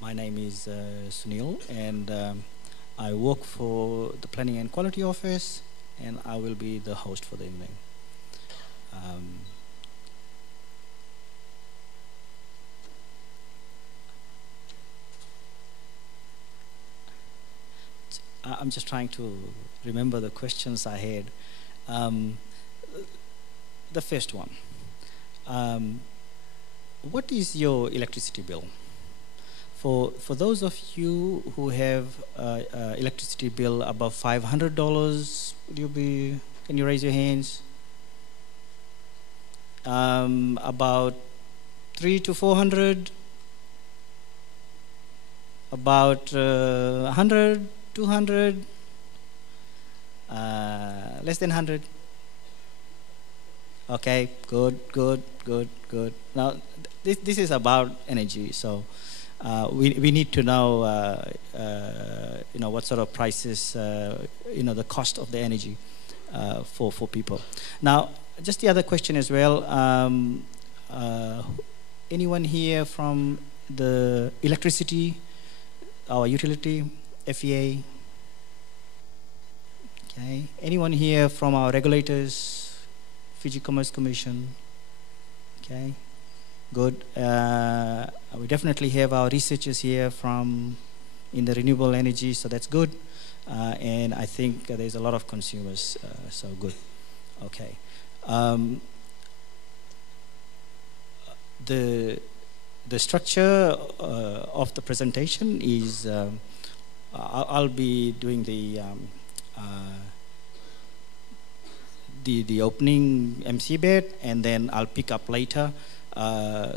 My name is Sunil, and I work for the Planning and Quality Office, and I will be the host for the evening. Um, I'm just trying to remember the questions I had. Um, the first one. Um, what is your electricity bill? For those of you who have electricity bill above $500, can you raise your hands? About 300 to 400, about 100, 200, less than 100. Okay, good, good, good, good. Now, this is about energy, so we need to know, what sort of prices, the cost of the energy for people. Now, just the other question as well. Anyone here from the electricity, our utility, FEA? Okay. Anyone here from our regulators? Fiji Commerce Commission. Okay, good. We definitely have our researchers here from in the renewable energy, so that's good. And I think there's a lot of consumers, so good. Okay. The structure of the presentation is I'll be doing the opening MC bit, and then I'll pick up later.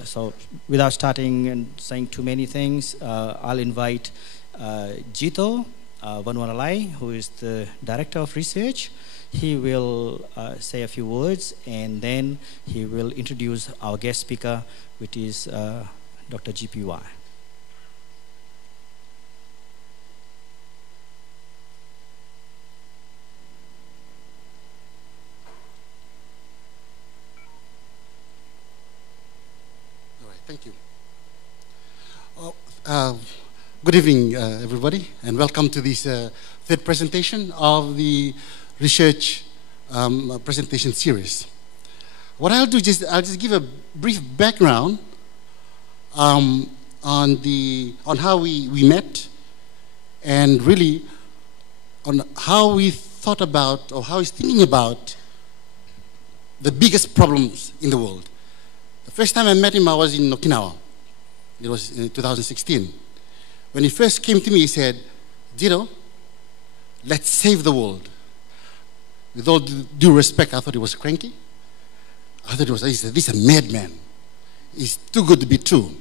So without starting and saying too many things, I'll invite Jito Vanwanalai, who is the Director of Research. He will say a few words, and then he will introduce our guest speaker, which is Dr. GPY. Thank you. Good evening, everybody, and welcome to this third presentation of the research presentation series. What I'll do is I'll just give a brief background on how we met, and really on how we thought about, or how he's thinking about, the biggest problems in the world. The first time I met him, I was in Okinawa. It was in 2016. When he first came to me, he said, "Jiro, let's save the world." With all due respect, I thought he was cranky. I thought this is a madman. It's too good to be true.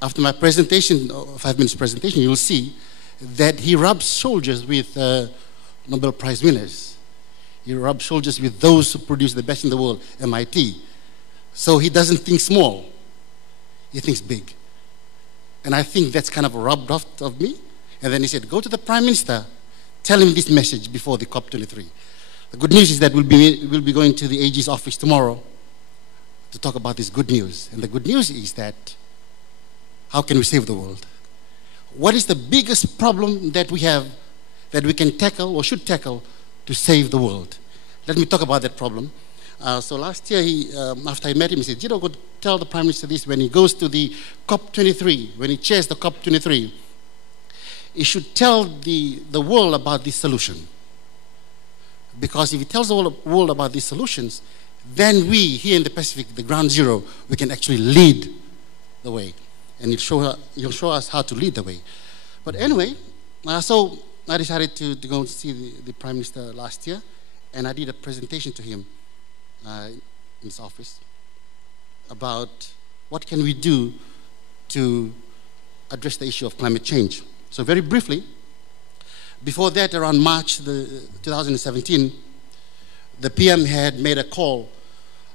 After my presentation, 5 minutes presentation, you'll see that he rubs shoulders with Nobel Prize winners. He rubs shoulders with those who produce the best in the world, MIT. So he doesn't think small, he thinks big. And I think that's kind of rubbed off of me. And then he said, go to the Prime Minister, tell him this message before the COP23. The good news is that we'll be going to the AG's office tomorrow to talk about this good news. And the good news is that, how can we save the world? What is the biggest problem that we have that we can tackle or should tackle to save the world? Let me talk about that problem. So last year, after I met him, he said, Jiro, go tell the Prime Minister this when he goes to the COP23, when he chairs the COP23, he should tell the world about this solution. Because if he tells the world about these solutions, then we, here in the Pacific, the ground zero, we can actually lead the way. And he'll show us how to lead the way. But anyway, so I decided to go and see the Prime Minister last year, and I did a presentation to him in his office about what can we do to address the issue of climate change. So very briefly, before that, around March 2017, the PM had made a call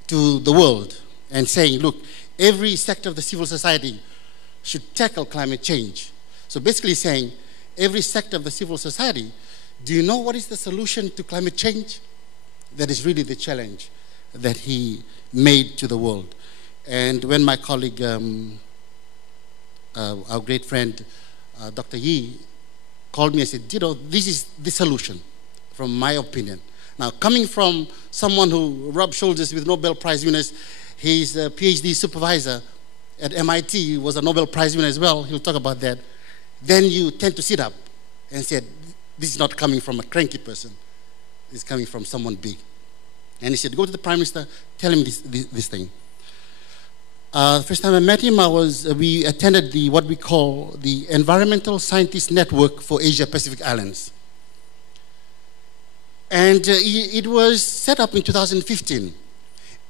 to the world and saying, look, every sector of the civil society should tackle climate change. So basically saying, every sector of the civil society, do you know what is the solution to climate change? That is really the challenge that he made to the world. And when my colleague our great friend, Dr. Yi, called me and said, this is the solution, from my opinion. Now, coming from someone who rubbed shoulders with Nobel Prize winners, his PhD supervisor at MIT was a Nobel Prize winner as well. He'll talk about that. Then you tend to sit up and say, this is not coming from a cranky person. It's coming from someone big. And he said, go to the Prime Minister, tell him this thing. The first time I met him, we attended what we call the Environmental Scientists Network for Asia-Pacific Islands. And it was set up in 2015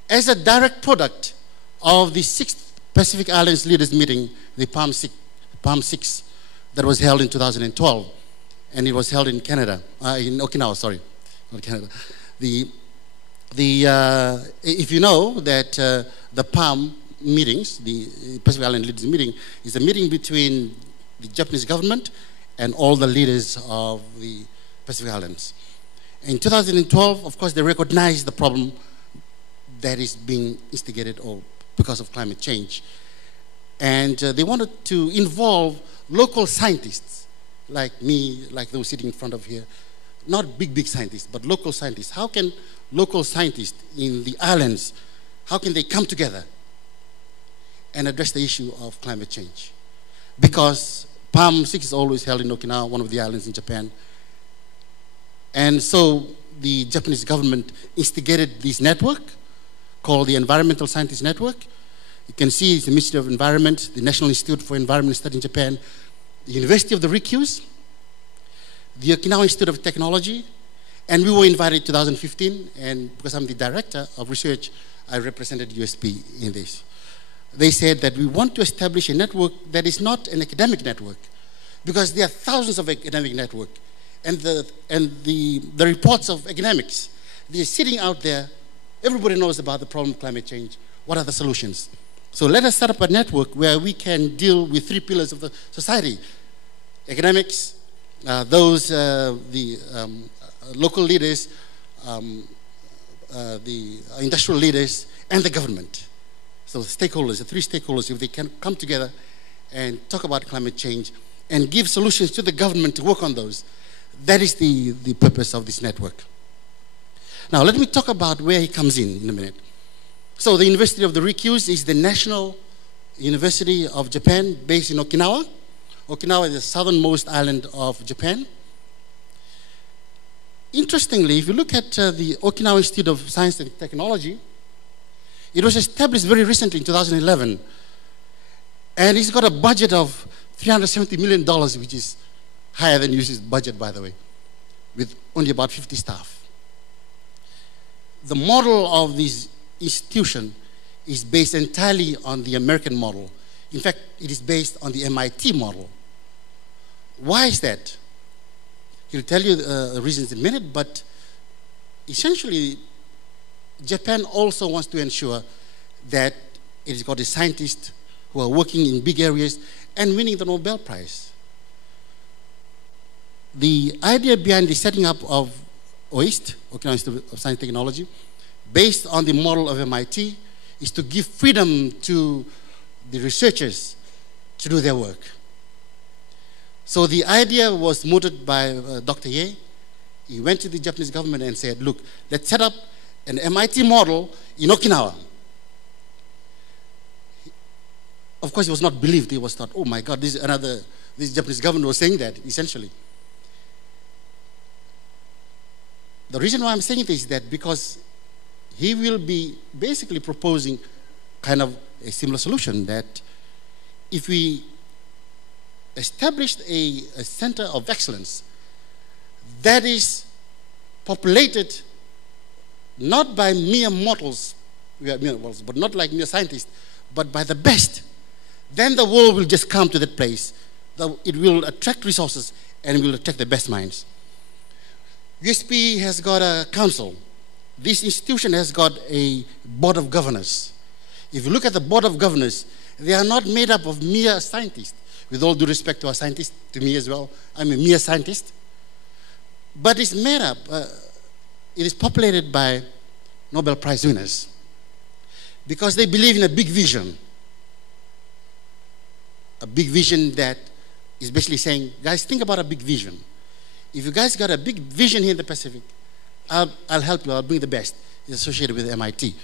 as a direct product of the 6th Pacific Islands Leaders Meeting, the PALM 6, that was held in 2012. And it was held in Canada, in Okinawa, sorry, not Canada. If you know that the PALM meetings, the Pacific Island Leaders Meeting, is a meeting between the Japanese government and all the leaders of the Pacific Islands. In 2012, of course, they recognized the problem that is being instigated because of climate change. And they wanted to involve local scientists like me, like those sitting in front of here. Not big scientists, but local scientists. How can local scientists in the islands, how can they come together and address the issue of climate change? Because PALM 6 is always held in Okinawa, one of the islands in Japan. And so the Japanese government instigated this network called the Environmental Scientists Network. You can see it's the Ministry of Environment, the National Institute for Environmental Study in Japan, the University of the Ryukyus, the Okinawa Institute of Technology, and we were invited in 2015, and because I'm the director of research, I represented USP in this. They said that we want to establish a network that is not an academic network, because there are thousands of academic networks, and the reports of academics, they're sitting out there. Everybody knows about the problem of climate change. What are the solutions? So let us set up a network where we can deal with 3 pillars of the society: academics, the local leaders, the industrial leaders, and the government. So the stakeholders, the 3 stakeholders, if they can come together and talk about climate change and give solutions to the government to work on those, that is the purpose of this network. Now let me talk about where he comes in a minute. So the University of the Ryukyus is the national university of Japan based in Okinawa. Okinawa is the southernmost island of Japan. Interestingly, if you look at the Okinawa Institute of Science and Technology, it was established very recently in 2011. And it's got a budget of $370 million, which is higher than UC's budget, by the way, with only about 50 staff. The model of this institution is based entirely on the American model. In fact, it is based on the MIT model. Why is that? He'll tell you the reasons in a minute, but essentially, Japan also wants to ensure that it has got the scientists who are working in big areas and winning the Nobel Prize. The idea behind the setting up of OIST, Okinawa Institute of Science and Technology, based on the model of MIT, is to give freedom to the researchers to do their work. So the idea was mooted by Dr. Ye. He went to the Japanese government and said, look, let's set up an MIT model in Okinawa. Of course, he was not believed. He was thought, oh my God, this Japanese government was saying that, essentially. The reason why I'm saying this is that because he will be basically proposing kind of a similar solution, that if we established a center of excellence that is populated not by mere mortals, but not like mere scientists, but by the best, then the world will just come to that place. It will attract resources and will attract the best minds. USP has got a council. This institution has got a board of governors. If you look at the board of governors, they are not made up of mere scientists. With all due respect to our scientists, to me as well, I'm a mere scientist. But it's made up, it is populated by Nobel Prize winners because they believe in a big vision. a big vision that is basically saying, guys, think about a big vision. If you guys got a big vision here in the Pacific, I'll help you. I'll bring the best. It's associated with MIT.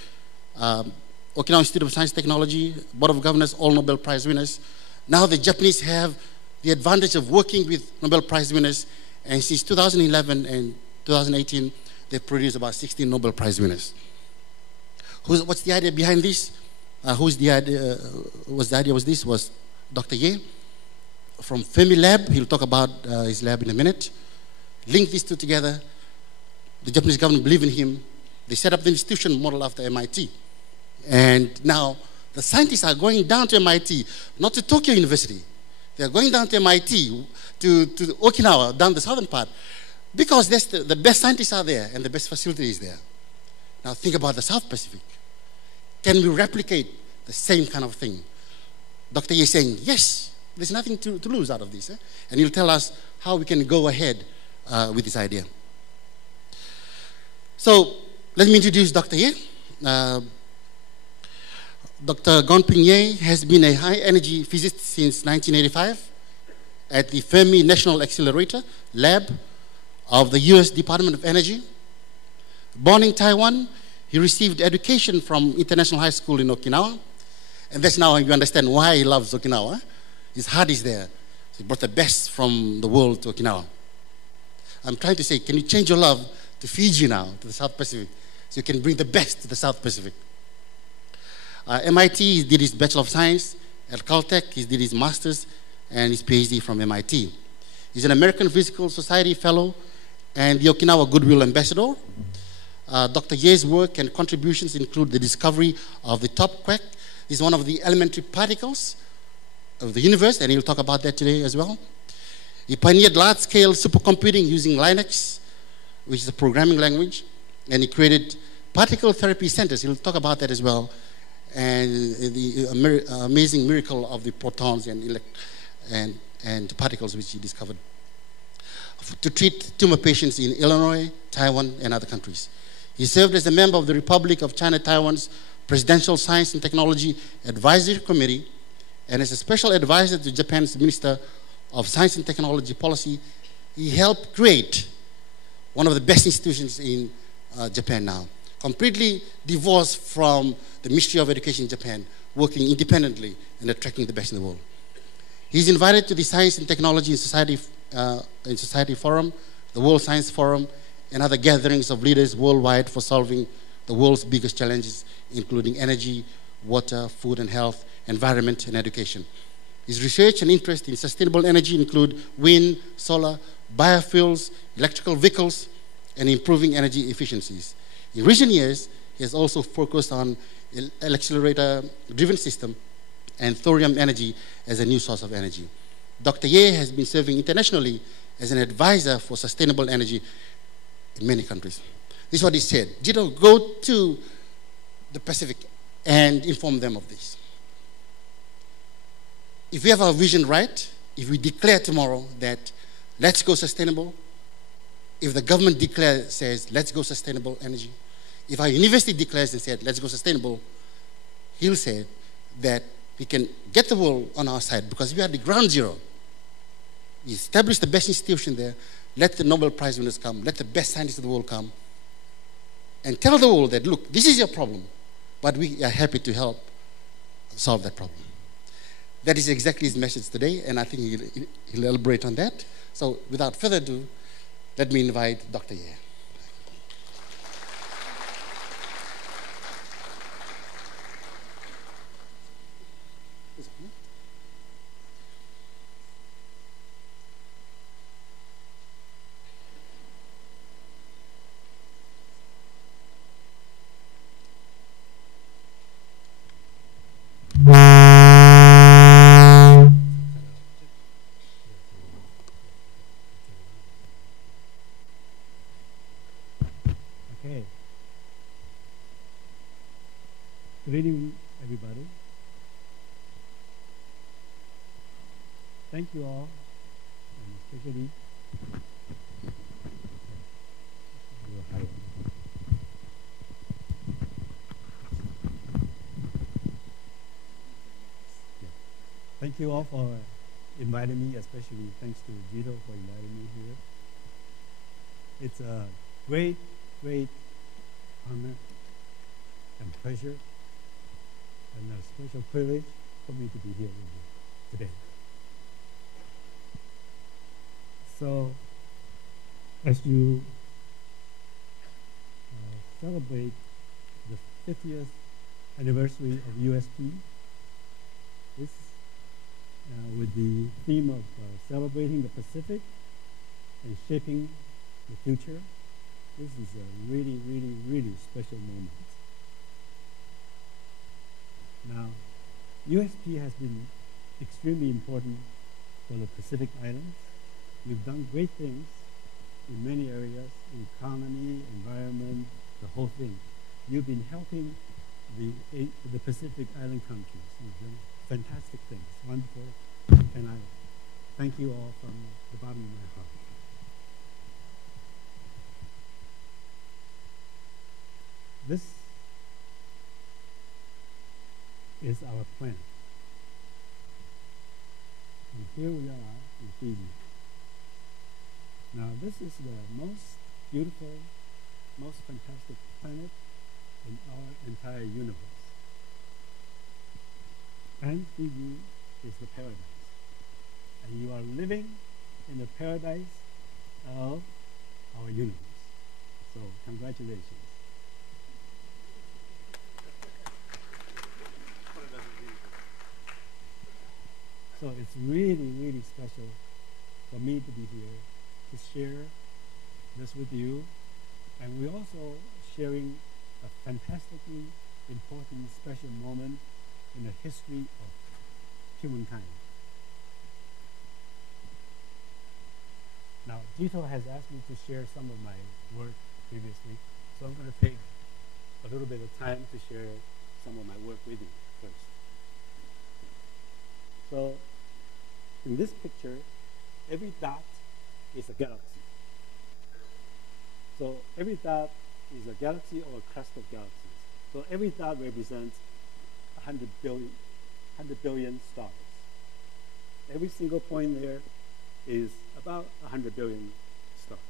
Okinawa Institute of Science and Technology, Board of Governors, all Nobel Prize winners. Now the Japanese have the advantage of working with Nobel Prize winners, and since 2011 and 2018, they've produced about 16 Nobel Prize winners. What's the idea behind this? What's the idea was Dr. Ye from Fermi Lab. He'll talk about his lab in a minute. Link these two together. The Japanese government believed in him. They set up the institution modeled after MIT. And now the scientists are going down to MIT, not to Tokyo University. They're going down to MIT, to Okinawa, down the southern part, because the best scientists are there and the best facility is there. Now think about the South Pacific. Can we replicate the same kind of thing? Dr. Ye is saying, yes, there's nothing to lose out of this. And he'll tell us how we can go ahead with this idea. So let me introduce Dr. Ye. Dr. Gong Ye has been a high-energy physicist since 1985 at the Fermi National Accelerator Lab of the US Department of Energy. Born in Taiwan, he received education from International High School in Okinawa. And that's now you understand why he loves Okinawa. His heart is there. So he brought the best from the world to Okinawa. I'm trying to say, can you change your love to Fiji now, to the South Pacific, so you can bring the best to the South Pacific? MIT, he did his Bachelor of Science. At Caltech, he did his Master's and his PhD from MIT. He's an American Physical Society Fellow and the Okinawa Goodwill Ambassador. Dr. Ye's work and contributions include the discovery of the top quark. He's one of the elementary particles of the universe, and he'll talk about that today as well. He pioneered large-scale supercomputing using Linux, which is a programming language, and he created particle therapy centers. He'll talk about that as well, and the amazing miracle of the protons and particles which he discovered to treat tumor patients in Illinois, Taiwan, and other countries. He served as a member of the Republic of China Taiwan's Presidential Science and Technology Advisory Committee, and as a special advisor to Japan's Minister of Science and Technology Policy, he helped create one of the best institutions in Japan now, completely divorced from the Ministry of Education in Japan, working independently and attracting the best in the world. He's invited to the Science and Technology and Society Forum, the World Science Forum, and other gatherings of leaders worldwide for solving the world's biggest challenges, including energy, water, food and health, environment, and education. His research and interest in sustainable energy include wind, solar, biofuels, electrical vehicles, and improving energy efficiencies. In recent years, he has also focused on accelerator-driven system and thorium energy as a new source of energy. Dr. Ye has been serving internationally as an advisor for sustainable energy in many countries. This is what he said. Jito, go to the Pacific and inform them of this. If we have our vision right, if we declare tomorrow that let's go sustainable, if the government says let's go sustainable energy, if our university declares and said let's go sustainable, he'll say that we can get the world on our side because we are the ground zero. We establish the best institution there, let the Nobel Prize winners come, let the best scientists of the world come, and tell the world that, look, this is your problem, but we are happy to help solve that problem. That is exactly his message today, and I think he'll elaborate on that. So without further ado, let me invite Dr. Ye. Good evening, everybody. Thank you all, and especially Thank you all for inviting me, especially thanks to Gito for inviting me here. It's a great, great honor and pleasure and a special privilege for me to be here with you today. So, as you celebrate the 50th anniversary of USP, this with the theme of celebrating the Pacific and shaping the future, this is a really, really, really special moment. Now, USP has been extremely important for the Pacific Islands. We've done great things in many areas, economy, environment, the whole thing. You've been helping the Pacific Island countries. You've done fantastic things, wonderful, and I thank you all from the bottom of my heart. This is our planet. And here we are in Fiji. Now this is the most beautiful, most fantastic planet in our entire universe. And Fiji is the paradise. And you are living in the paradise of our universe. So congratulations. So it's really, really special for me to be here to share this with you. And we're also sharing a fantastically important, special moment in the history of humankind. Now, Gito has asked me to share some of my work previously, so I'm going to take a little bit of time to share some of my work with you first. So, in this picture, every dot is a galaxy. So every dot is a galaxy or a cluster of galaxies. So every dot represents 100 billion stars. Every single point there is about 100 billion stars.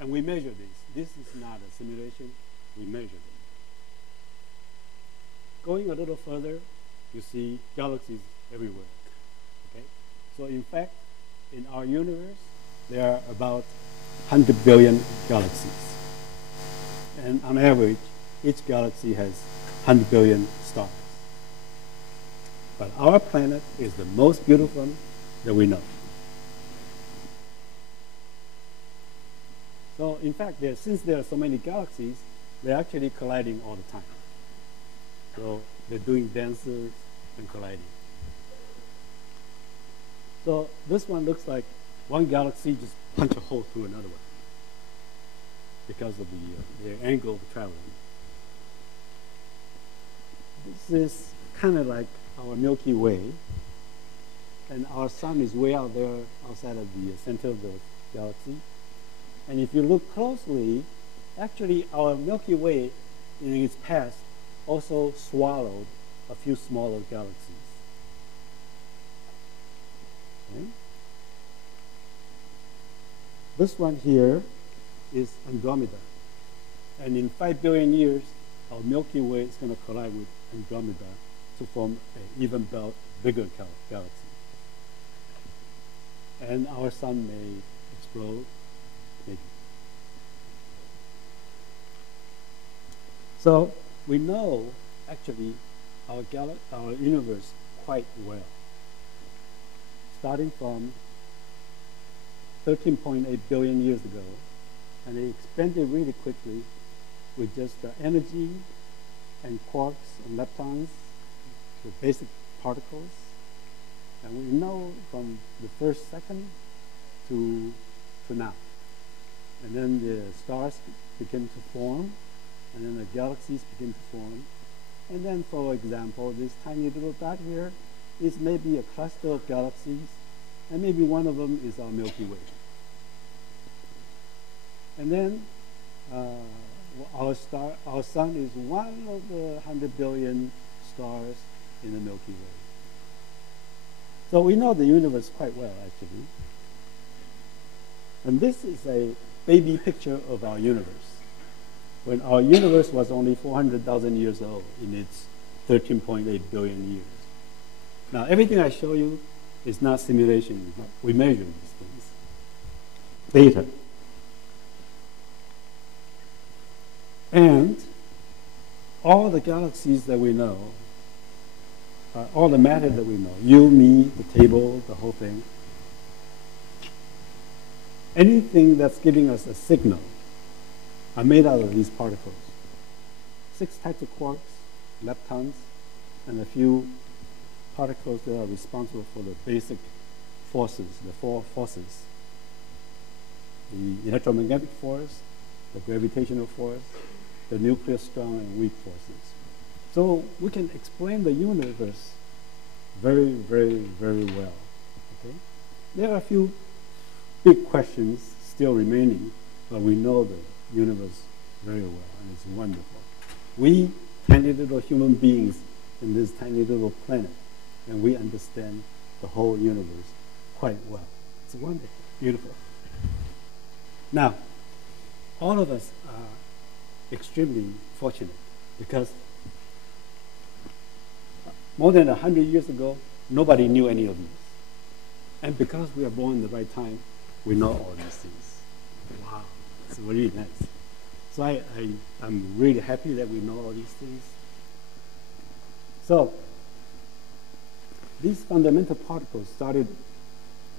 And we measure this. This is not a simulation. We measure them. Going a little further, you see galaxies everywhere. Okay? So in fact, in our universe, there are about 100 billion galaxies. And on average, each galaxy has 100 billion stars. But our planet is the most beautiful one that we know. So in fact, since there are so many galaxies, they're actually colliding all the time. So they're doing dances and colliding. So this one looks like one galaxy just punched a hole through another one because of the angle of traveling. This is kind of like our Milky Way, and our sun is way out there outside of the center of the galaxy. And if you look closely, actually our Milky Way in its past also swallowed a few smaller galaxies. Okay. This one here is Andromeda. And in 5 billion years, our Milky Way is going to collide with Andromeda to form an even bigger galaxy. And our sun may explode, maybe. So we know, actually, our universe quite well. Starting from 13.8 billion years ago, and it expanded really quickly with just the energy and quarks and leptons, the basic particles. And we know from the first second to now. And then the stars begin to form, and then the galaxies begin to form. And then, for example, this tiny little dot here is maybe a cluster of galaxies, and maybe one of them is our Milky Way. And then our sun is one of the 100 billion stars in the Milky Way. So we know the universe quite well, actually. And this is a baby picture of our universe. When our universe was only 400,000 years old in its 13.8 billion years. Now, everything I show you is not simulation. We measure these things. Data. And all the galaxies that we know, all the matter that we know, you, me, the table, the whole thing, anything that's giving us a signal are made out of these particles. 6 types of quarks, leptons, and a few particles that are responsible for the basic forces, the 4 forces. The electromagnetic force, the gravitational force, the nuclear strong and weak forces. So we can explain the universe very, very, very well. Okay? There are a few big questions still remaining, but we know the universe very well, and it's wonderful. We, tiny little human beings in this tiny little planet, and we understand the whole universe quite well. It's wonderful, beautiful. Now, all of us are extremely fortunate because more than 100 years ago, nobody knew any of these. And because we are born in the right time, we know all these things. Wow, it's really nice. So I'm really happy that we know all these things. So these fundamental particles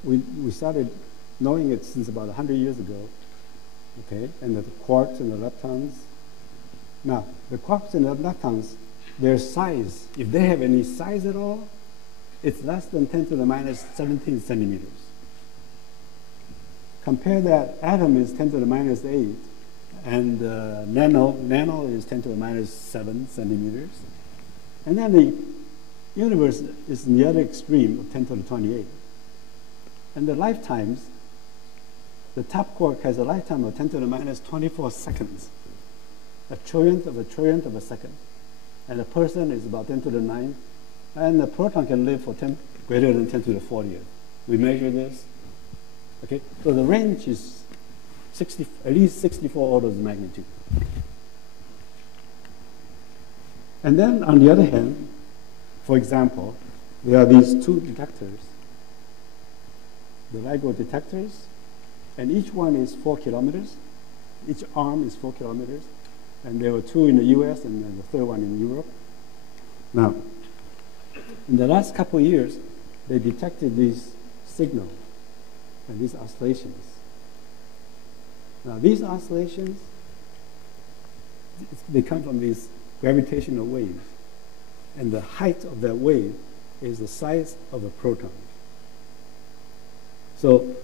we started knowing it since about 100 years ago, okay? And the quarks and the leptons. Now, the quarks and the leptons, their size, if they have any size at all, it's less than 10 to the minus 17 centimeters. Compare that, atom is 10 to the minus 8, and nano is 10 to the minus 7 centimeters. And then the universe is in the other extreme of 10 to the 28. And the lifetimes, the top quark has a lifetime of 10 to the minus 24 seconds, a trillionth of a second. And a person is about 10 to the 9, and the proton can live for greater than 10 to the 40th. We measure this. Okay, so the range is at least 64 orders of magnitude. And then on the other hand, for example, there are these 2 detectors, the LIGO detectors, and each one is 4 kilometers. Each arm is 4 kilometers. And there were 2 in the US and then the third one in Europe. Now, in the last couple of years, they detected these signals and these oscillations. Now, these oscillations, they come from these gravitational waves. And the height of that wave is the size of a proton. So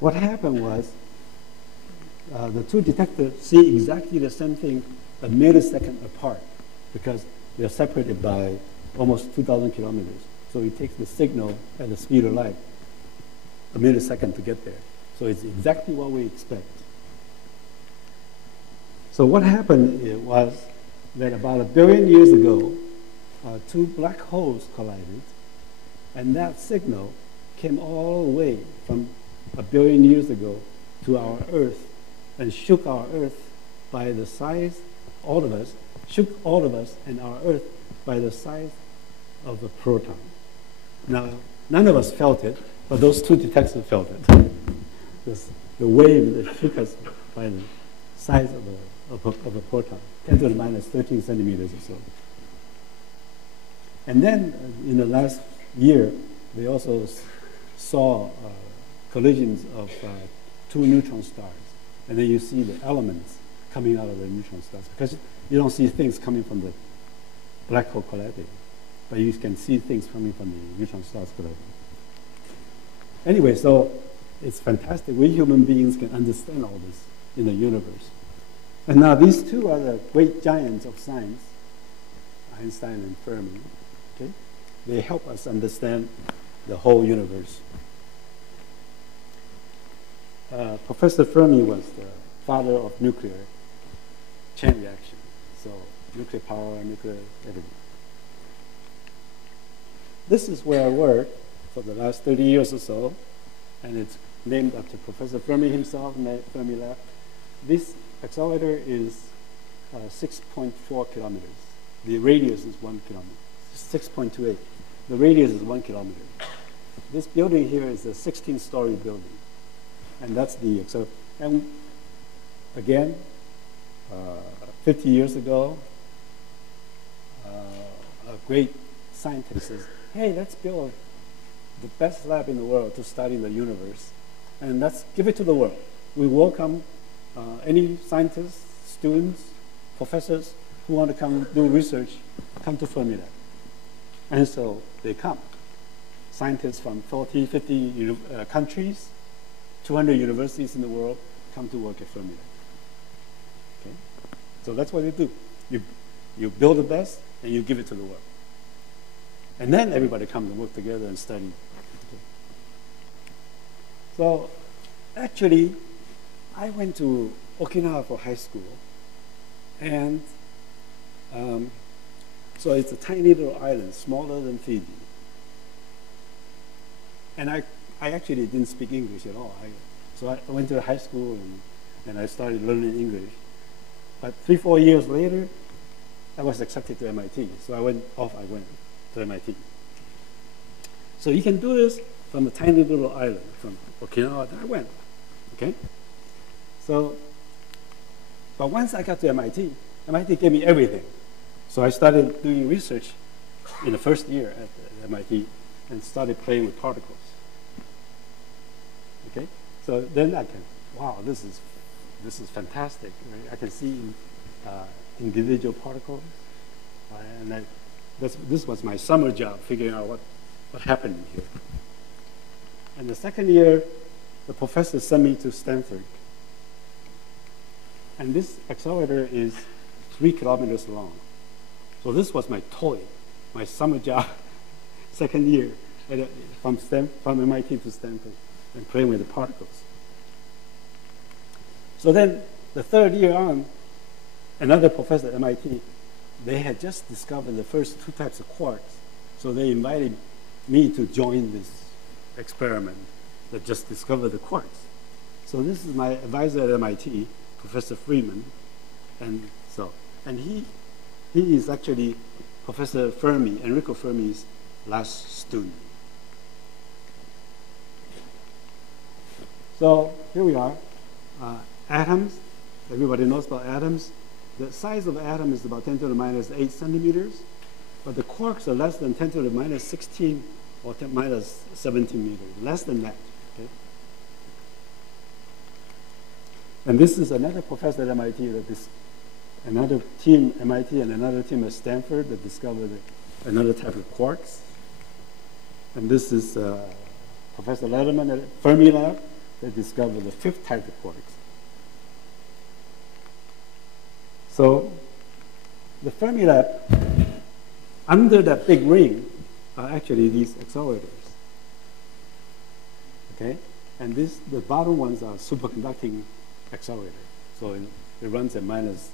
what happened was, the 2 detectors see exactly the same thing a millisecond apart because they're separated by almost 2,000 kilometers. So it takes the signal at the speed of light a millisecond to get there. So it's exactly what we expect. So what happened was that about 1 billion years ago, 2 black holes collided, and that signal came all the way from 1 billion years ago to our Earth and shook our Earth by the size, shook all of us and our Earth by the size of a proton. Now, none of us felt it, but those 2 detectors felt it. The wave that shook us by the size of a proton, 10 to the minus 13 centimeters or so. And then in the last year, they also saw collisions of 2 neutron stars. And then you see the elements coming out of the neutron stars because you don't see things coming from the black hole colliding, but you can see things coming from the neutron stars colliding. Anyway, so it's fantastic. We human beings can understand all this in the universe. And now these 2 are the great giants of science, Einstein and Fermi. Okay? They help us understand the whole universe. Professor Fermi was the father of nuclear chain reaction, so nuclear power, nuclear everything. This is where I worked for the last 30 years or so, and it's named after Professor Fermi himself, Fermi Lab. This accelerator is 6.4 kilometers. The radius is 1 kilometer, 6.28. The radius is 1 kilometer. This building here is a 16-story building, and that's the accelerator. And again, 50 years ago, a great scientist says, hey, let's build the best lab in the world to study the universe, and let's give it to the world. We welcome any scientists, students, professors who want to come do research, come to Fermi Lab. And so they come. Scientists from 40, 50 countries, 200 universities in the world come to work at Fermi Lab. Okay? So that's what you do. You build the best, and you give it to the world. And then everybody comes and work together and study. Okay. So actually, I went to Okinawa for high school. And so it's a tiny little island, smaller than Fiji. And I actually didn't speak English at all. So I went to high school and I started learning English. But 3-4 years later, I was accepted to MIT. So I went to MIT. So you can do this from a tiny little island, from Okinawa, I went. Okay? So, but once I got to MIT, MIT gave me everything. So I started doing research in the first year at MIT and started playing with particles. Okay? So then I can, wow, this is fantastic. Right? I can see individual particles. And this was my summer job, figuring out what happened here. And the second year, the professor sent me to Stanford. And this accelerator is 3 kilometers long. So this was my toy, my summer job, second year from MIT to Stanford, and playing with the particles. So then the third year on, another professor at MIT, they had just discovered the first 2 types of quarks. So they invited me to join this experiment that just discovered the quarks. So this is my advisor at MIT, Professor Freeman. And he is actually Professor Fermi, Enrico Fermi's last student. So here we are. Atoms, everybody knows about atoms. The size of the atom is about 10 to the minus 8 centimeters, but the quarks are less than 10 to the minus 16 or 10 minus 17 meters, less than that. Okay? And this is another professor at MIT, another team MIT and another team at Stanford that discovered another type of quarks. And this is Professor Letterman at Fermi Lab that discovered the 5th type of quarks. So the Fermi Lab, under that big ring, are actually these accelerators. Okay? And the bottom ones are superconducting accelerators. So it runs at minus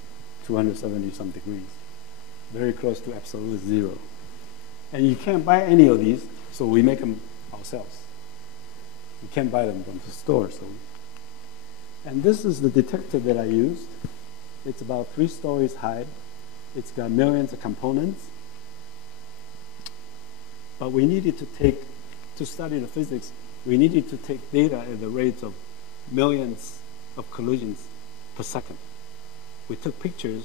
270 some degrees, very close to absolute zero. And you can't buy any of these, so we make them ourselves. You can't buy them from the store. And this is the detector that I used. It's about 3 stories high. It's got millions of components. But we needed to study the physics, we needed to take data at the rates of millions of collisions per second. We took pictures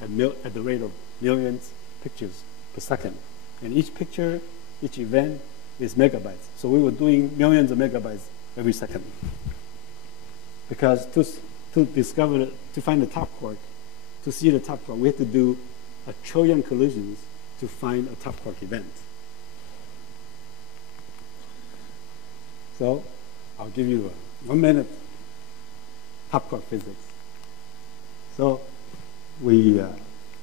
at the rate of millions of pictures per second. And each picture, each event is megabytes. So we were doing millions of megabytes every second. Because to find the top quark, to see the top quark, we had to do 1 trillion collisions to find a top quark event. So I'll give you a 1 minute top quark physics. So we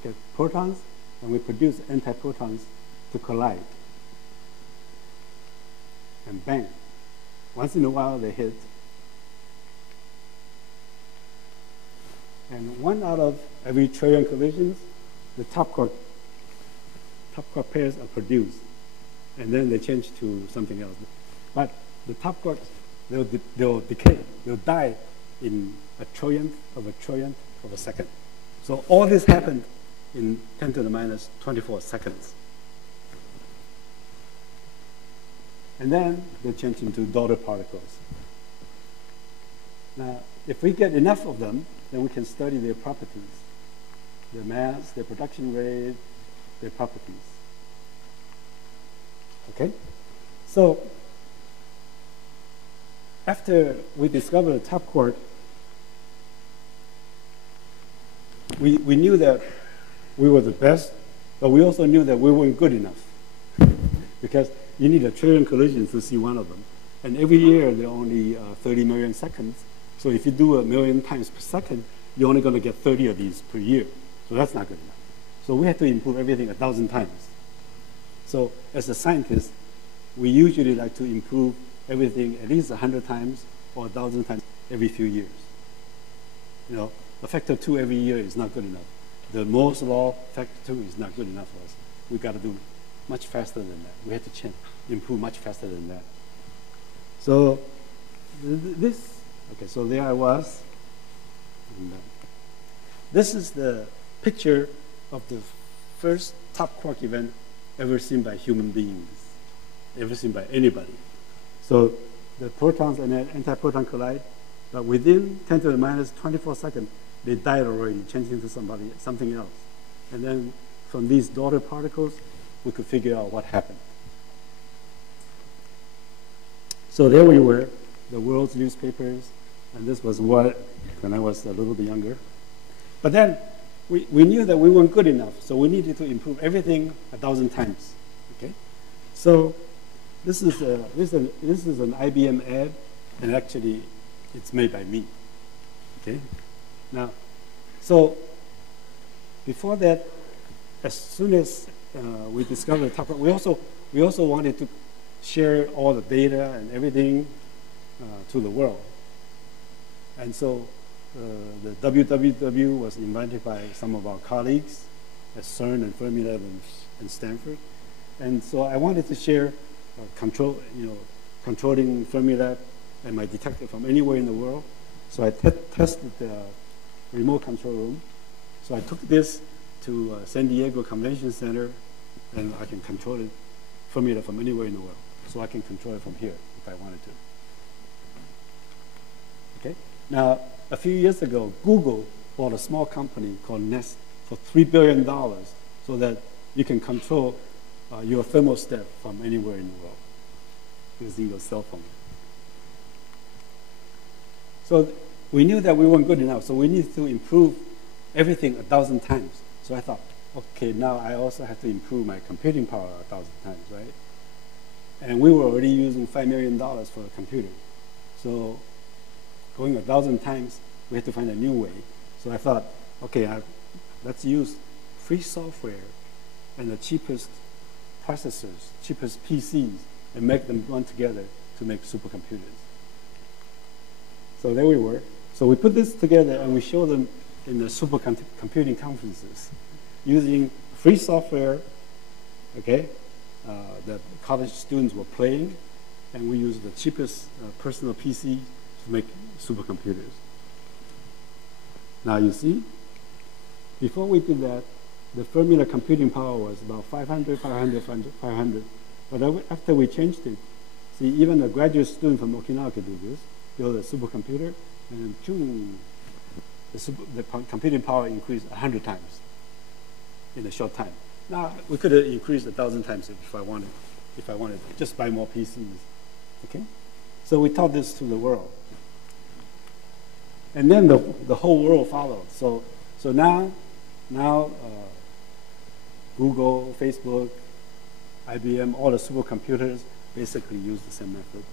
get protons and we produce antiprotons to collide. And bang, once in a while they hit. And 1 out of every trillion collisions, the top quark pairs are produced. and then they change to something else. But the top quarks, they'll decay, they'll die in a trillionth of a second. So all this happened in 10 to the minus 24 seconds. And then they change into daughter particles. Now, if we get enough of them, then we can study their properties, their mass, their production rate, their properties. Okay? So, after we discovered the top quark, we knew that we were the best, but we also knew that we weren't good enough. Because you need a trillion collisions to see one of them. And every year, there are only 30 million seconds. So if you do 1 million times per second, you're only going to get 30 of these per year. So that's not good enough. So we have to improve everything 1,000 times. So as a scientist, we usually like to improve everything at least 100 times or 1,000 times every few years. You know, a factor 2 every year is not good enough. The Moore's law, factor 2, is not good enough for us. We've got to do much faster than that. We have to improve much faster than that. So so there I was. And, this is the picture of the first top quark event ever seen by human beings, ever seen by anybody. So the protons and antiproton collide, but within 10 to the minus 24 seconds, they died already, changing into something else. And then from these daughter particles, we could figure out what happened. So there we were, the world's newspapers, and this was when I was a little bit younger. But then we knew that we weren't good enough, so we needed to improve everything 1,000 times. Okay, so this is an IBM ad, and actually it's made by me. Okay, now, so before that, as soon as we discovered top quark, we also wanted to share all the data and everything to the world. And so the WWW was invented by some of our colleagues at CERN and Fermilab and Stanford. And so I wanted to share controlling Fermilab and my detector from anywhere in the world. So I tested the remote control room. So I took this to San Diego Convention Center, and I can control it Fermilab from anywhere in the world. So I can control it from here if I wanted to. Okay. Now, a few years ago, Google bought a small company called Nest for $3 billion so that you can control your thermostat from anywhere in the world using your cell phone. So we knew that we weren't good enough, so we needed to improve everything 1,000 times. So I thought, okay, now I also have to improve my computing power 1,000 times, right? And we were already using $5 million for a computer. So going 1,000 times, we had to find a new way. So I thought, okay, let's use free software and the cheapest processors, cheapest PCs, and make them run together to make supercomputers. So there we were. So we put this together and we show them in the supercomputing conferences using free software, okay, that college students were playing, and we used the cheapest personal PC to make supercomputers. Now you see, before we did that, the Fermilab computing power was about 500. But after we changed it, see, even a graduate student from Okinawa could do this, build a supercomputer, and then the computing power increased 100 times in a short time. Now, we could have increased 1,000 times if I wanted, just buy more PCs, okay? So we taught this to the world. And then the whole world followed. So now Google, Facebook, IBM, all the supercomputers basically use the same method.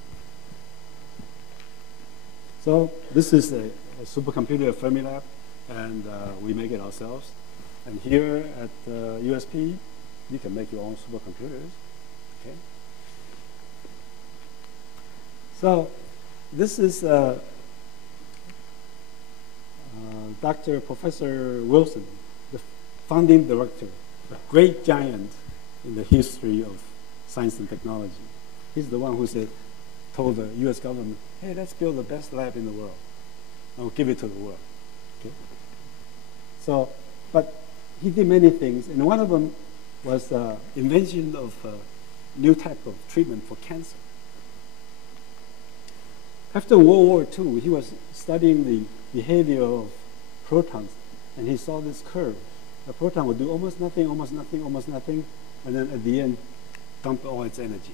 So this is a supercomputer at Fermilab, and we make it ourselves. And here at USP, you can make your own supercomputers. Okay. So this is Professor Wilson, the founding director, a great giant in the history of science and technology. He's the one who told the U.S. government, hey, let's build the best lab in the world. And we'll give it to the world. Okay? So, but he did many things, and one of them was the invention of a new type of treatment for cancer. After World War II, he was studying the behavior of protons, and he saw this curve. A proton would do almost nothing, almost nothing, almost nothing, and then at the end, dump all its energy.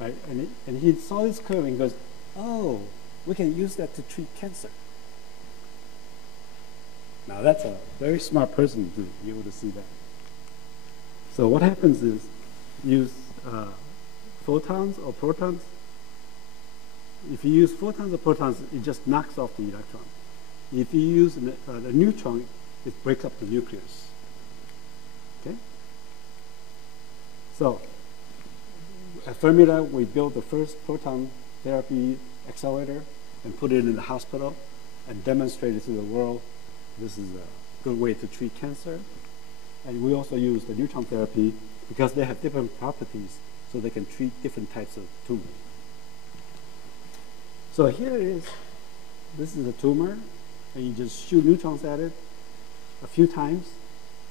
Right? And he saw this curve and he goes, oh, we can use that to treat cancer. Now that's a very smart person to be able to see that. So what happens is, use photons or protons. If you use photons or protons, it just knocks off the electron. If you use the neutron, it breaks up the nucleus. Okay? So, at Fermilab, we built the first proton therapy accelerator and put it in the hospital and demonstrated to the world this is a good way to treat cancer. And we also use the neutron therapy because they have different properties, so they can treat different types of tumors. So here it is. This is a tumor, and you just shoot neutrons at it a few times,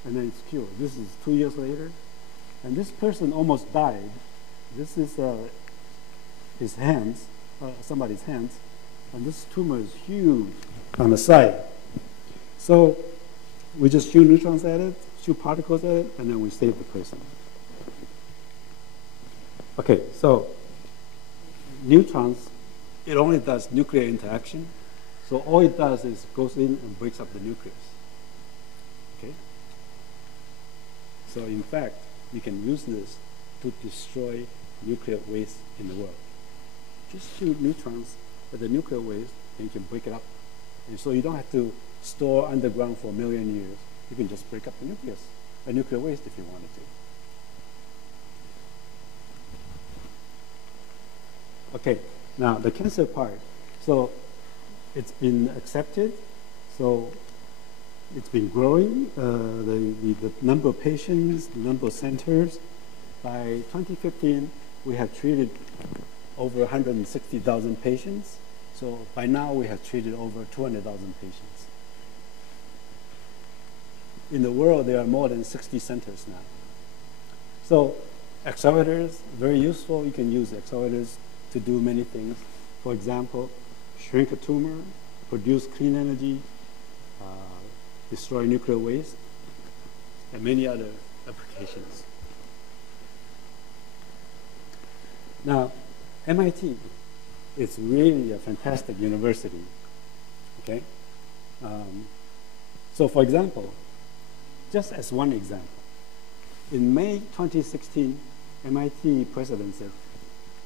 and then it's cured. This is 2 years later, and this person almost died. This is his hands, somebody's hands, and this tumor is huge on the side. So we just shoot neutrons at it, shoot particles at it, and then we save the person. Okay, so neutrons, it only does nuclear interaction. So all it does is goes in and breaks up the nucleus. Okay? So in fact, you can use this to destroy nuclear waste in the world. Just shoot neutrons at the nuclear waste and you can break it up. And so you don't have to store underground for 1 million years. You can just break up the nuclear waste if you wanted to. Okay, now the cancer part. So it's been accepted. So it's been growing. The number of patients, the number of centers. By 2015, we have treated over 160,000 patients. So by now, we have treated over 200,000 patients. In the world, there are more than 60 centers now. So accelerators, very useful. You can use accelerators to do many things. For example, shrink a tumor, produce clean energy, destroy nuclear waste, and many other applications. Now, MIT is really a fantastic university. Okay? So for example, just as one example, in May 2016, MIT president said,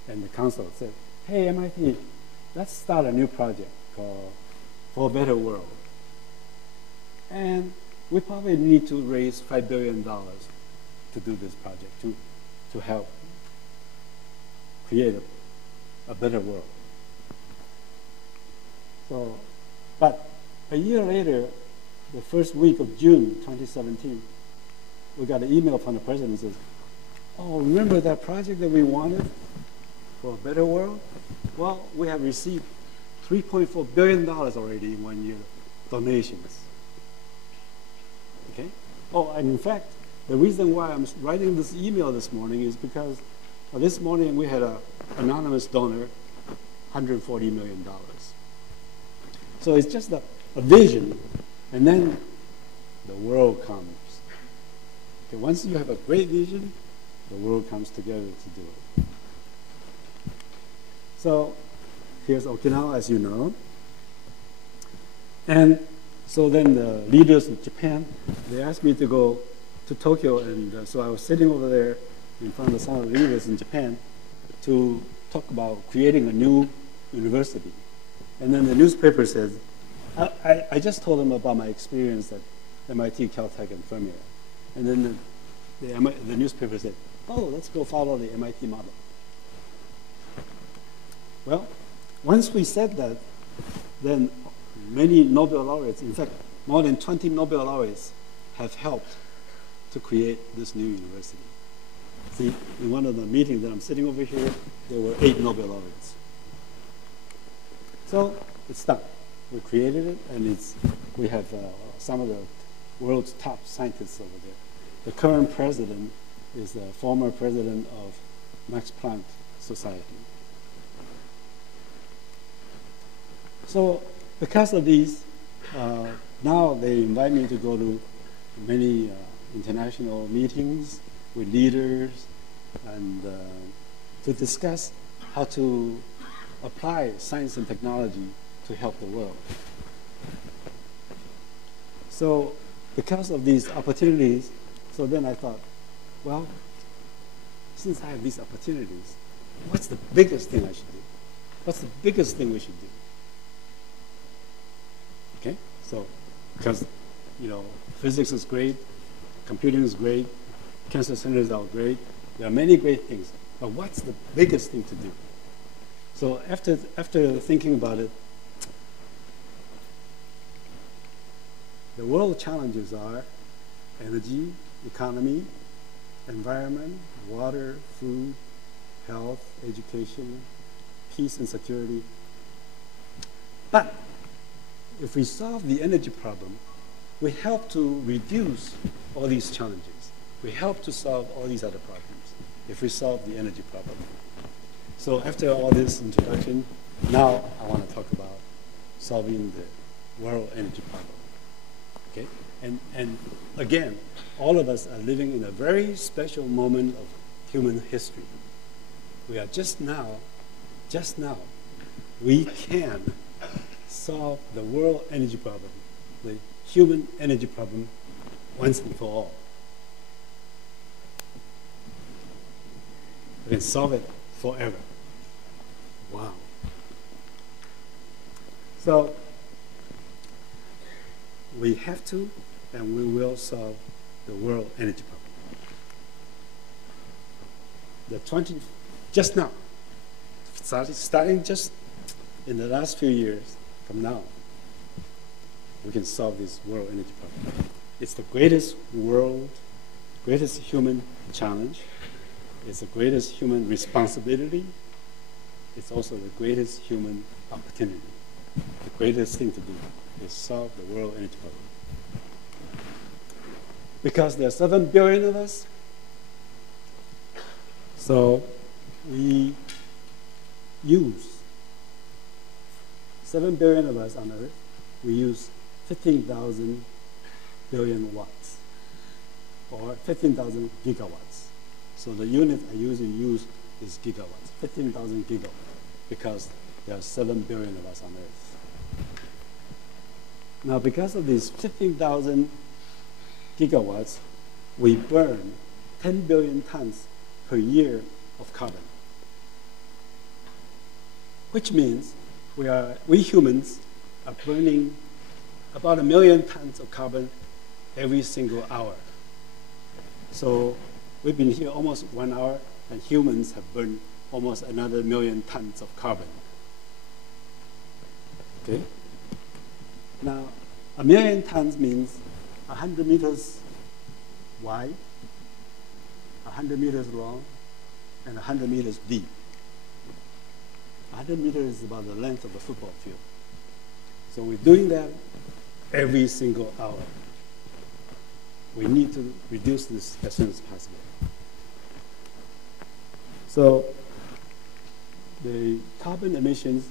and the council said, hey, MIT, let's start a new project called For a Better World. And we probably need to raise $5 billion to do this project, to help create a better world. So, but a year later, the first week of June 2017, we got an email from the president that says, oh, remember that project that we wanted for a better world? Well, we have received $3.4 billion already in 1 year donations. Okay? Oh, and in fact, the reason why I'm writing this email this morning is because this morning we had an anonymous donor, $140 million. So it's just a vision, and then the world comes. Okay, once you have a great vision, the world comes together to do it. So here's Okinawa, as you know. And so then the leaders in Japan, they asked me to go to Tokyo, and so I was sitting over there in front of some of the leaders in Japan to talk about creating a new university. And then the newspaper says, I just told them about my experience at MIT, Caltech, and Fermilab. And then the newspaper said, oh, let's go follow the MIT model. Well, once we said that, then many Nobel laureates, in fact, more than 20 Nobel laureates have helped to create this new university. See, in one of the meetings that I'm sitting over here, there were 8 Nobel laureates. So it's done. We created it, and we have some of the world's top scientists over there. The current president is the former president of Max Planck Society. So because of these, now they invite me to go to many international meetings with leaders and to discuss how to apply science and technology to help the world. So because of these opportunities, so then I thought, well, since I have these opportunities, what's the biggest thing I should do? What's the biggest thing we should do? Okay, so because, physics is great, computing is great, cancer centers are great, there are many great things, but what's the biggest thing to do? So after thinking about it, the world challenges are energy, economy, environment, water, food, health, education, peace and security. But if we solve the energy problem, we help to reduce all these challenges. We help to solve all these other problems if we solve the energy problem. So after all this introduction, now I want to talk about solving the world energy problem. Okay? And again, all of us are living in a very special moment of human history. We are just now, we can solve the world energy problem, the human energy problem, once and for all. We can solve it forever. Wow. So we have to, and we will solve the world energy problem. Just now, starting just in the last few years from now, we can solve this world energy problem. It's the greatest human challenge. It's the greatest human responsibility. It's also the greatest human opportunity. The greatest thing to do is solve the world energy problem. Because there are 7 billion of us, so we use 7 billion of us on Earth. We use 15,000 billion watts, or 15,000 gigawatts. So the unit I usually use is gigawatts, 15,000 gigawatts, because there are 7 billion of us on Earth. Now, because of these 15,000 gigawatts, we burn 10 billion tons per year of carbon, which means we humans are burning about 1 million tons of carbon every single hour. So we've been here almost 1 hour, and humans have burned almost another 1 million tons of carbon. Okay? Now, 1 million tons means 100 meters wide, 100 meters long, and 100 meters deep. 100 meters is about the length of a football field. So we're doing that every single hour. We need to reduce this as soon as possible. So the carbon emissions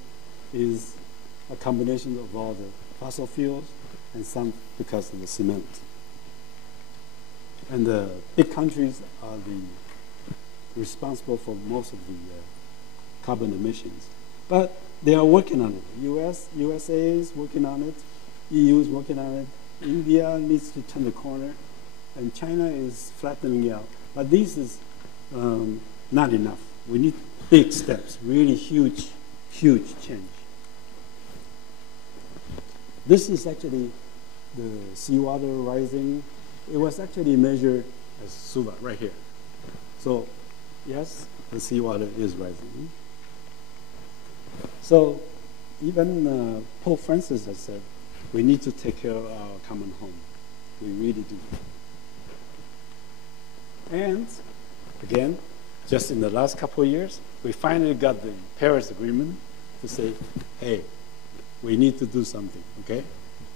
is a combination of all the fossil fuels and some because of the cement. And the big countries are responsible for most of the carbon emissions. But they are working on it. USA is working on it. EU is working on it. India needs to turn the corner. And China is flattening out. But this is not enough. We need big steps, really huge change. This is actually the seawater rising. It was actually measured as suba right here. So, yes, the seawater is rising. So, even Pope Francis has said, we need to take care of our common home. We really do. And again, just in the last couple of years, we finally got the Paris Agreement to say, hey, we need to do something, okay?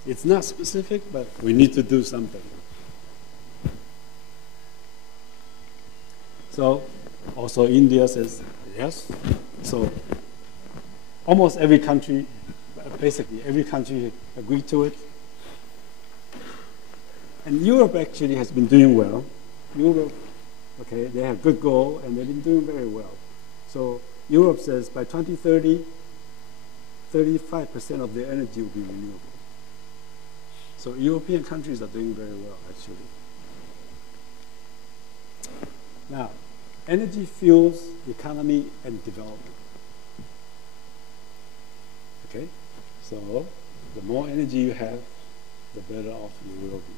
It's not specific, but we need to do something. So also India says yes. So almost every country, basically every country agreed to it. And Europe actually has been doing well. Europe, okay, they have good goal and they've been doing very well. So Europe says by 2030, 35% of their energy will be renewable. So European countries are doing very well, actually. Now, energy fuels economy and development. Okay? So the more energy you have, the better off you will be.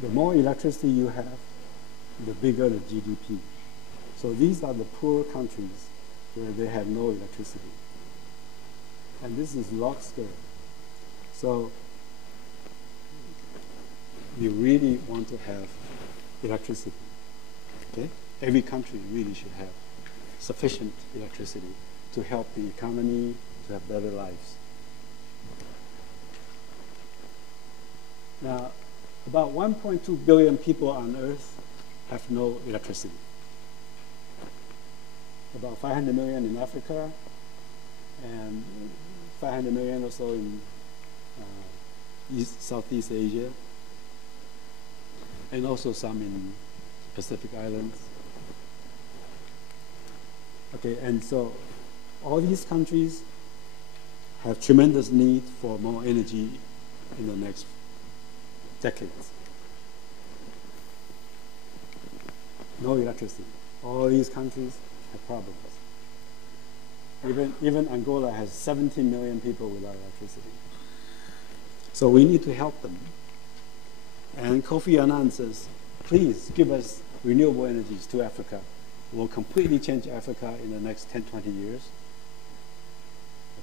The more electricity you have, the bigger the GDP. So these are the poor countries where they have no electricity. And this is log scale. So you really want to have electricity. Okay? Every country really should have sufficient electricity to help the economy to have better lives. Now, about 1.2 billion people on Earth have no electricity. About 500 million in Africa, and 500 million or so in Southeast Asia, and also some in Pacific Islands. Okay, and so all these countries have tremendous need for more energy in the next decades. No electricity. All these countries have problems. Even Angola has 17 million people without electricity. So we need to help them. And Kofi Annan says, please give us renewable energies to Africa. We'll completely change Africa in the next 10, 20 years.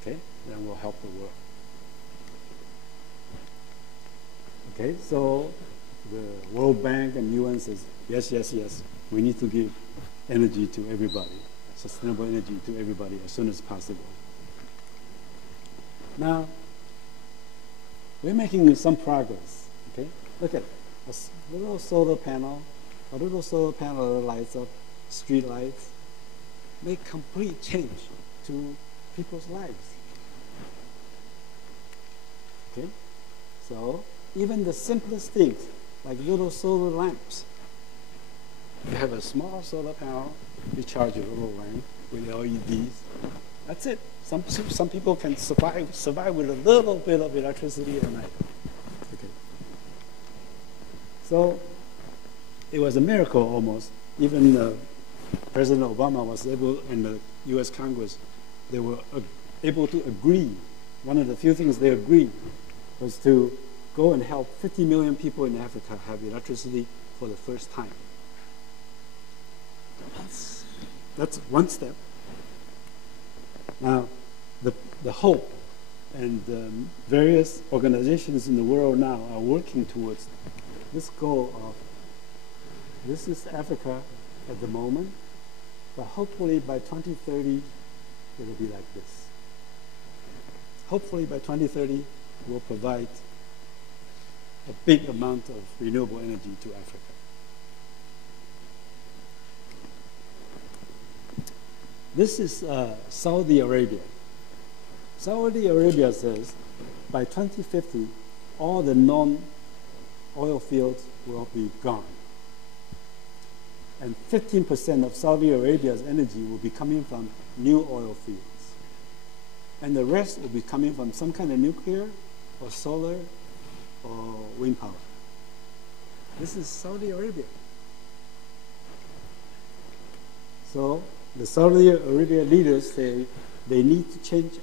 Okay? Then we'll help the world. Okay, so the World Bank and UN says, yes, yes, yes, we need to give energy to everybody, sustainable energy to everybody as soon as possible. Now, we're making some progress, okay? Look at a little solar panel that lights up street lights, make complete change to people's lives. Okay? So, even the simplest things, like little solar lamps. You have a small solar panel, you charge a little lamp with LEDs. That's it. Some people can survive with a little bit of electricity at night. Okay. So it was a miracle almost. Even President Obama was able, and the U.S. Congress, they were able to agree. One of the few things they agreed was to go and help 50 million people in Africa have electricity for the first time. That's one step. Now, the hope and various organizations in the world now are working towards this goal of, this is Africa at the moment, but hopefully by 2030, it will be like this. Hopefully by 2030, we'll provide a big amount of renewable energy to Africa. This is Saudi Arabia. Saudi Arabia says by 2050, all the non-oil fields will be gone. And 15% of Saudi Arabia's energy will be coming from new oil fields. And the rest will be coming from some kind of nuclear or solar or wind power. This is Saudi Arabia. So the Saudi Arabia leaders say they need to change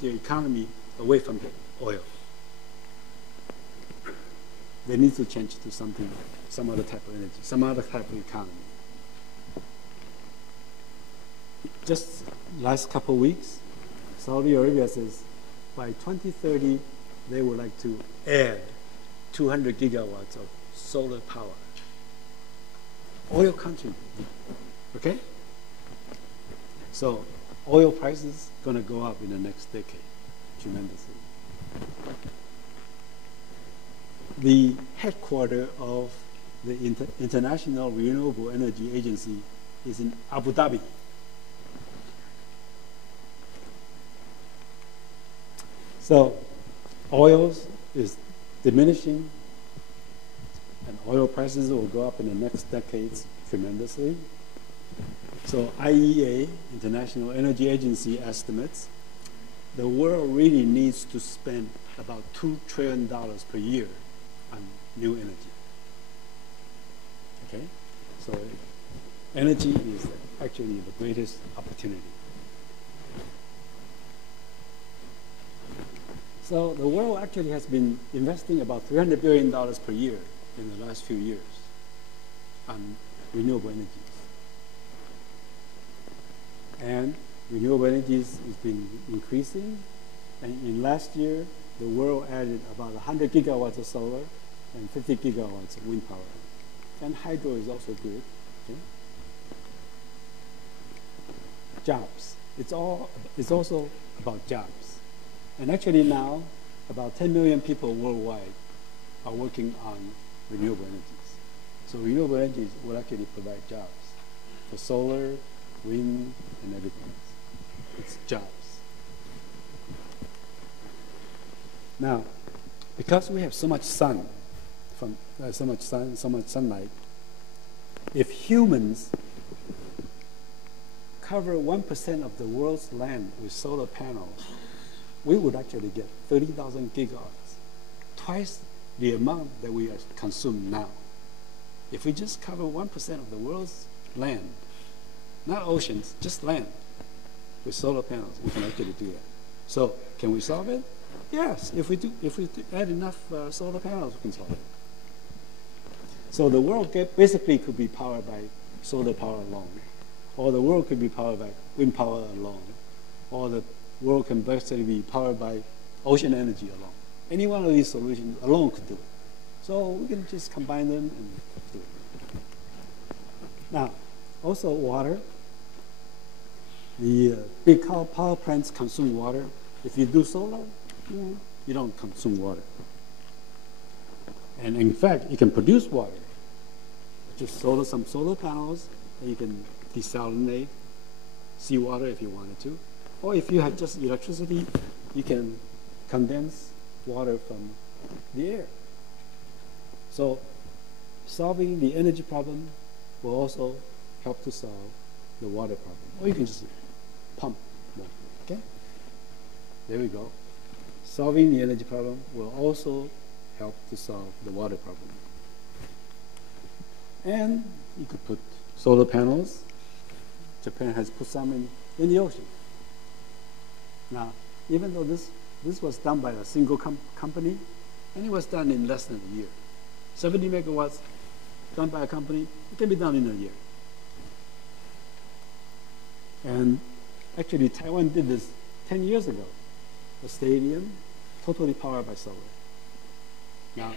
their economy away from oil. They need to change to some other type of energy, some other type of economy. Just last couple of weeks, Saudi Arabia says by 2030, they would like to add 200 gigawatts of solar power. Oil country, okay? So oil prices going to go up in the next decade tremendously. The headquarters of the International Renewable Energy Agency is in Abu Dhabi. So oil is diminishing, and oil prices will go up in the next decades tremendously. So IEA, International Energy Agency, estimates the world really needs to spend about $2 trillion per year on new energy. Okay? So energy is actually the greatest opportunity. So the world actually has been investing about $300 billion per year in the last few years on renewable energies. And renewable energies has been increasing. And in last year, the world added about 100 gigawatts of solar and 50 gigawatts of wind power. And hydro is also good. Okay? Jobs. It's also about jobs. And actually now, about 10 million people worldwide are working on renewable energies. So renewable energies will actually provide jobs for solar, wind, and everything else. It's jobs. Now, because we have so much sun, so much sunlight, if humans cover 1% of the world's land with solar panels, we would actually get 30,000 gigawatts, twice the amount that we consume now. If we just cover 1% of the world's land, not oceans, just land, with solar panels, we can actually do that. So, can we solve it? Yes, if we add enough solar panels, we can solve it. So the world basically could be powered by solar power alone, or the world could be powered by wind power alone, or the world can basically be powered by ocean energy alone. Any one of these solutions alone could do it. So we can just combine them and do it. Now, also water. The big power plants consume water. If you do solar, you don't consume water. And in fact, you can produce water. Just some solar panels, and you can desalinate seawater if you wanted to. Or if you have just electricity, you can condense water from the air. So solving the energy problem will also help to solve the water problem. Or you can just pump water, okay? There we go. Solving the energy problem will also help to solve the water problem. And you could put solar panels. Japan has put some in the ocean. Now, even though this was done by a single company, and it was done in less than a year. 70 megawatts done by a company, it can be done in a year. And actually, Taiwan did this 10 years ago. A stadium totally powered by solar. Now,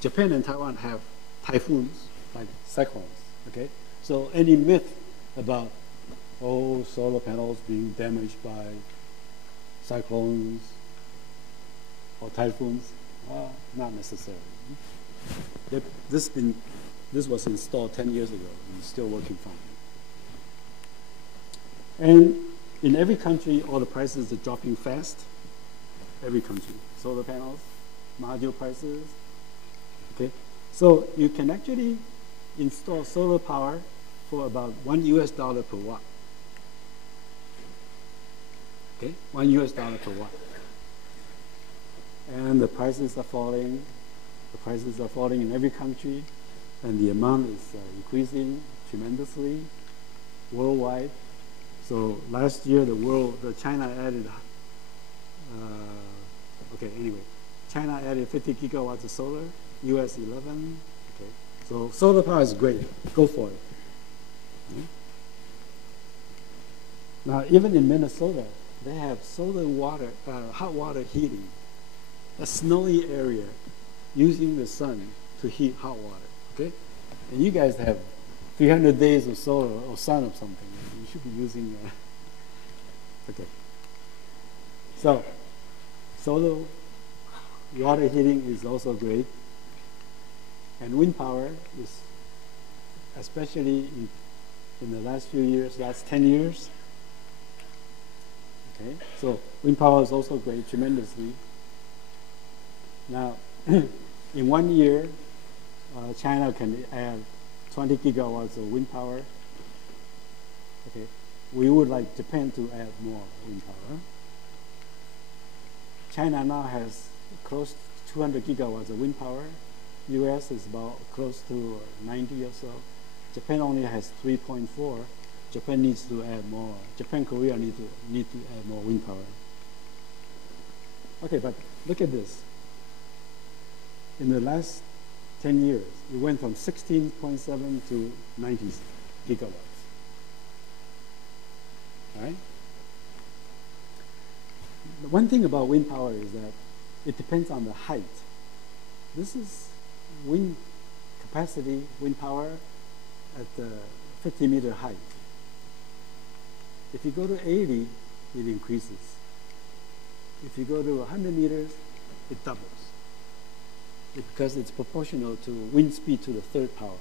Japan and Taiwan have typhoons, like cyclones, okay? So any myth about, solar panels being damaged by cyclones or typhoons, not necessarily. This was installed 10 years ago and it's still working fine. And in every country, all the prices are dropping fast. Every country. Solar panels, module prices. Okay? So you can actually install solar power for about $1 per watt. Okay? $1 per watt. And the prices are falling. The prices are falling in every country. And the amount is increasing tremendously worldwide. So last year, China added, China added 50 gigawatts of solar, US 11. Okay, so solar power is great. Go for it. Now, even in Minnesota, they have solar water, hot water heating a snowy area using the sun to heat hot water, okay? And you guys have 300 days of solar or sun or something. You should be using, okay. So, solar water heating is also great. And wind power is, especially in the last few years, last 10 years. Okay, so wind power is also great, tremendously. Now, in 1 year, China can add 20 gigawatts of wind power. Okay, we would like Japan to add more wind power. China now has close to 200 gigawatts of wind power. US is about close to 90 or so. Japan only has 3.4. Japan needs to add more. Japan, Korea need to add more wind power. Okay, but look at this. In the last 10 years, it went from 16.7 to 90 gigawatts. All right? The one thing about wind power is that it depends on the height. This is wind capacity, wind power at the 50-meter height. If you go to 80, it increases. If you go to 100 meters, it doubles. Because it's proportional to wind speed to the third power.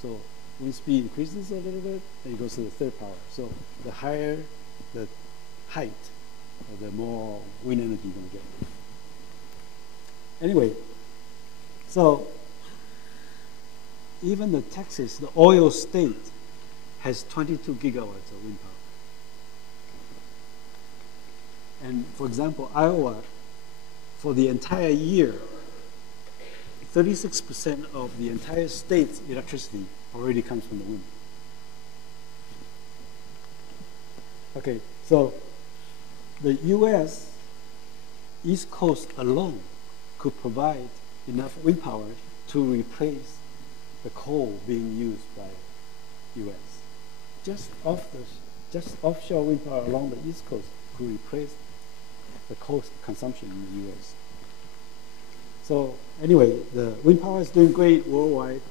So wind speed increases a little bit, and it goes to the third power. So the higher the height, the more wind energy you're going to get. Anyway, so even the Texas, the oil state, has 22 gigawatts of wind power. And for example, Iowa, for the entire year, 36% of the entire state's electricity already comes from the wind. Okay, so the US East Coast alone could provide enough wind power to replace the coal being used by US. Just offshore wind power along the East Coast could replace the coal consumption in the US. So anyway, the wind power is doing great worldwide,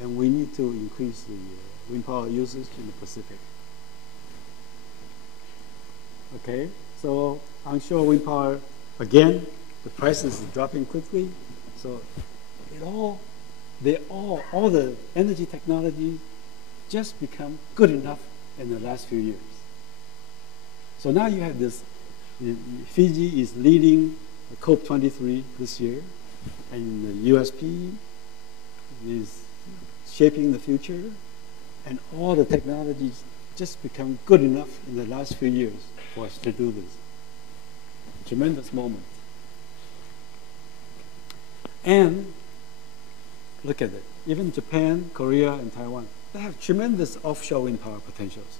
and we need to increase the wind power usage in the Pacific. Okay, so onshore wind power, again, the prices is dropping quickly. So all the energy technology just become good enough in the last few years. So now you have this, Fiji is leading COP23 this year, and the USP is shaping the future, and all the technologies just become good enough in the last few years for us to do this. Tremendous moment. And look at it. Even Japan, Korea, and Taiwan, they have tremendous offshore wind power potentials.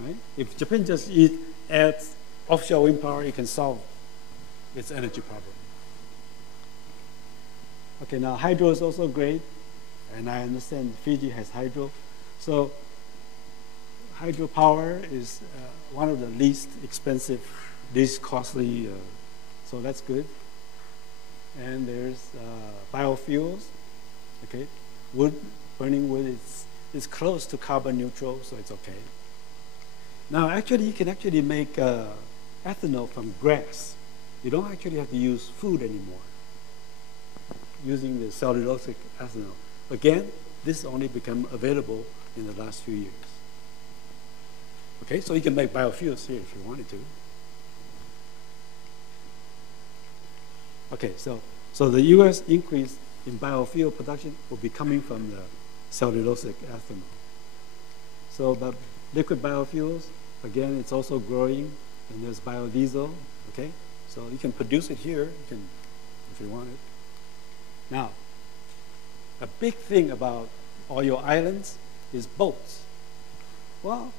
Right? If Japan just adds offshore wind power, it can solve its energy problem. Okay, now hydro is also great, and I understand Fiji has hydro. So hydropower is one of the least expensive, least costly, so that's good. And there's biofuels, okay? Burning wood is close to carbon neutral, so it's okay. Now actually you can actually make ethanol from grass. You don't actually have to use food anymore using the cellulosic ethanol. Again, this only become available in the last few years. Okay, so you can make biofuels here if you wanted to. Okay, so the US increase in biofuel production will be coming from the cellulosic ethanol. So the liquid biofuels, again, it's also growing, and there's biodiesel, okay? So you can produce it here, you can, if you want it. Now, a big thing about all your islands is boats. Well,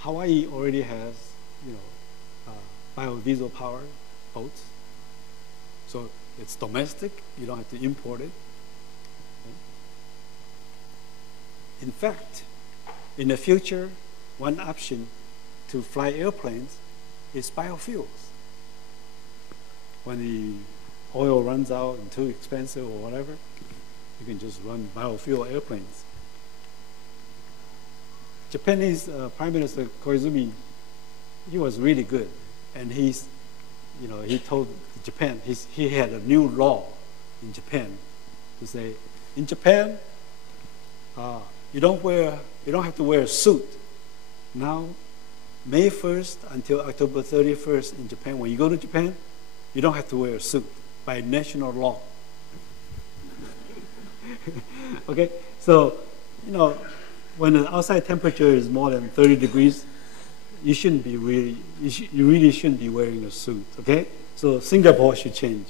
Hawaii already has, biodiesel powered boats. So it's domestic, you don't have to import it. Okay. In fact, in the future, one option to fly airplanes is biofuels. When the oil runs out and too expensive or whatever, you can just run biofuel airplanes. Japanese Prime Minister Koizumi, he was really good, and he told Japan he had a new law in Japan to say, in Japan, you don't have to wear a suit. Now, May 1st until October 31st in Japan, when you go to Japan, you don't have to wear a suit by national law. Okay, so when the outside temperature is more than 30 degrees, you really shouldn't be wearing a suit. Okay, so Singapore should change.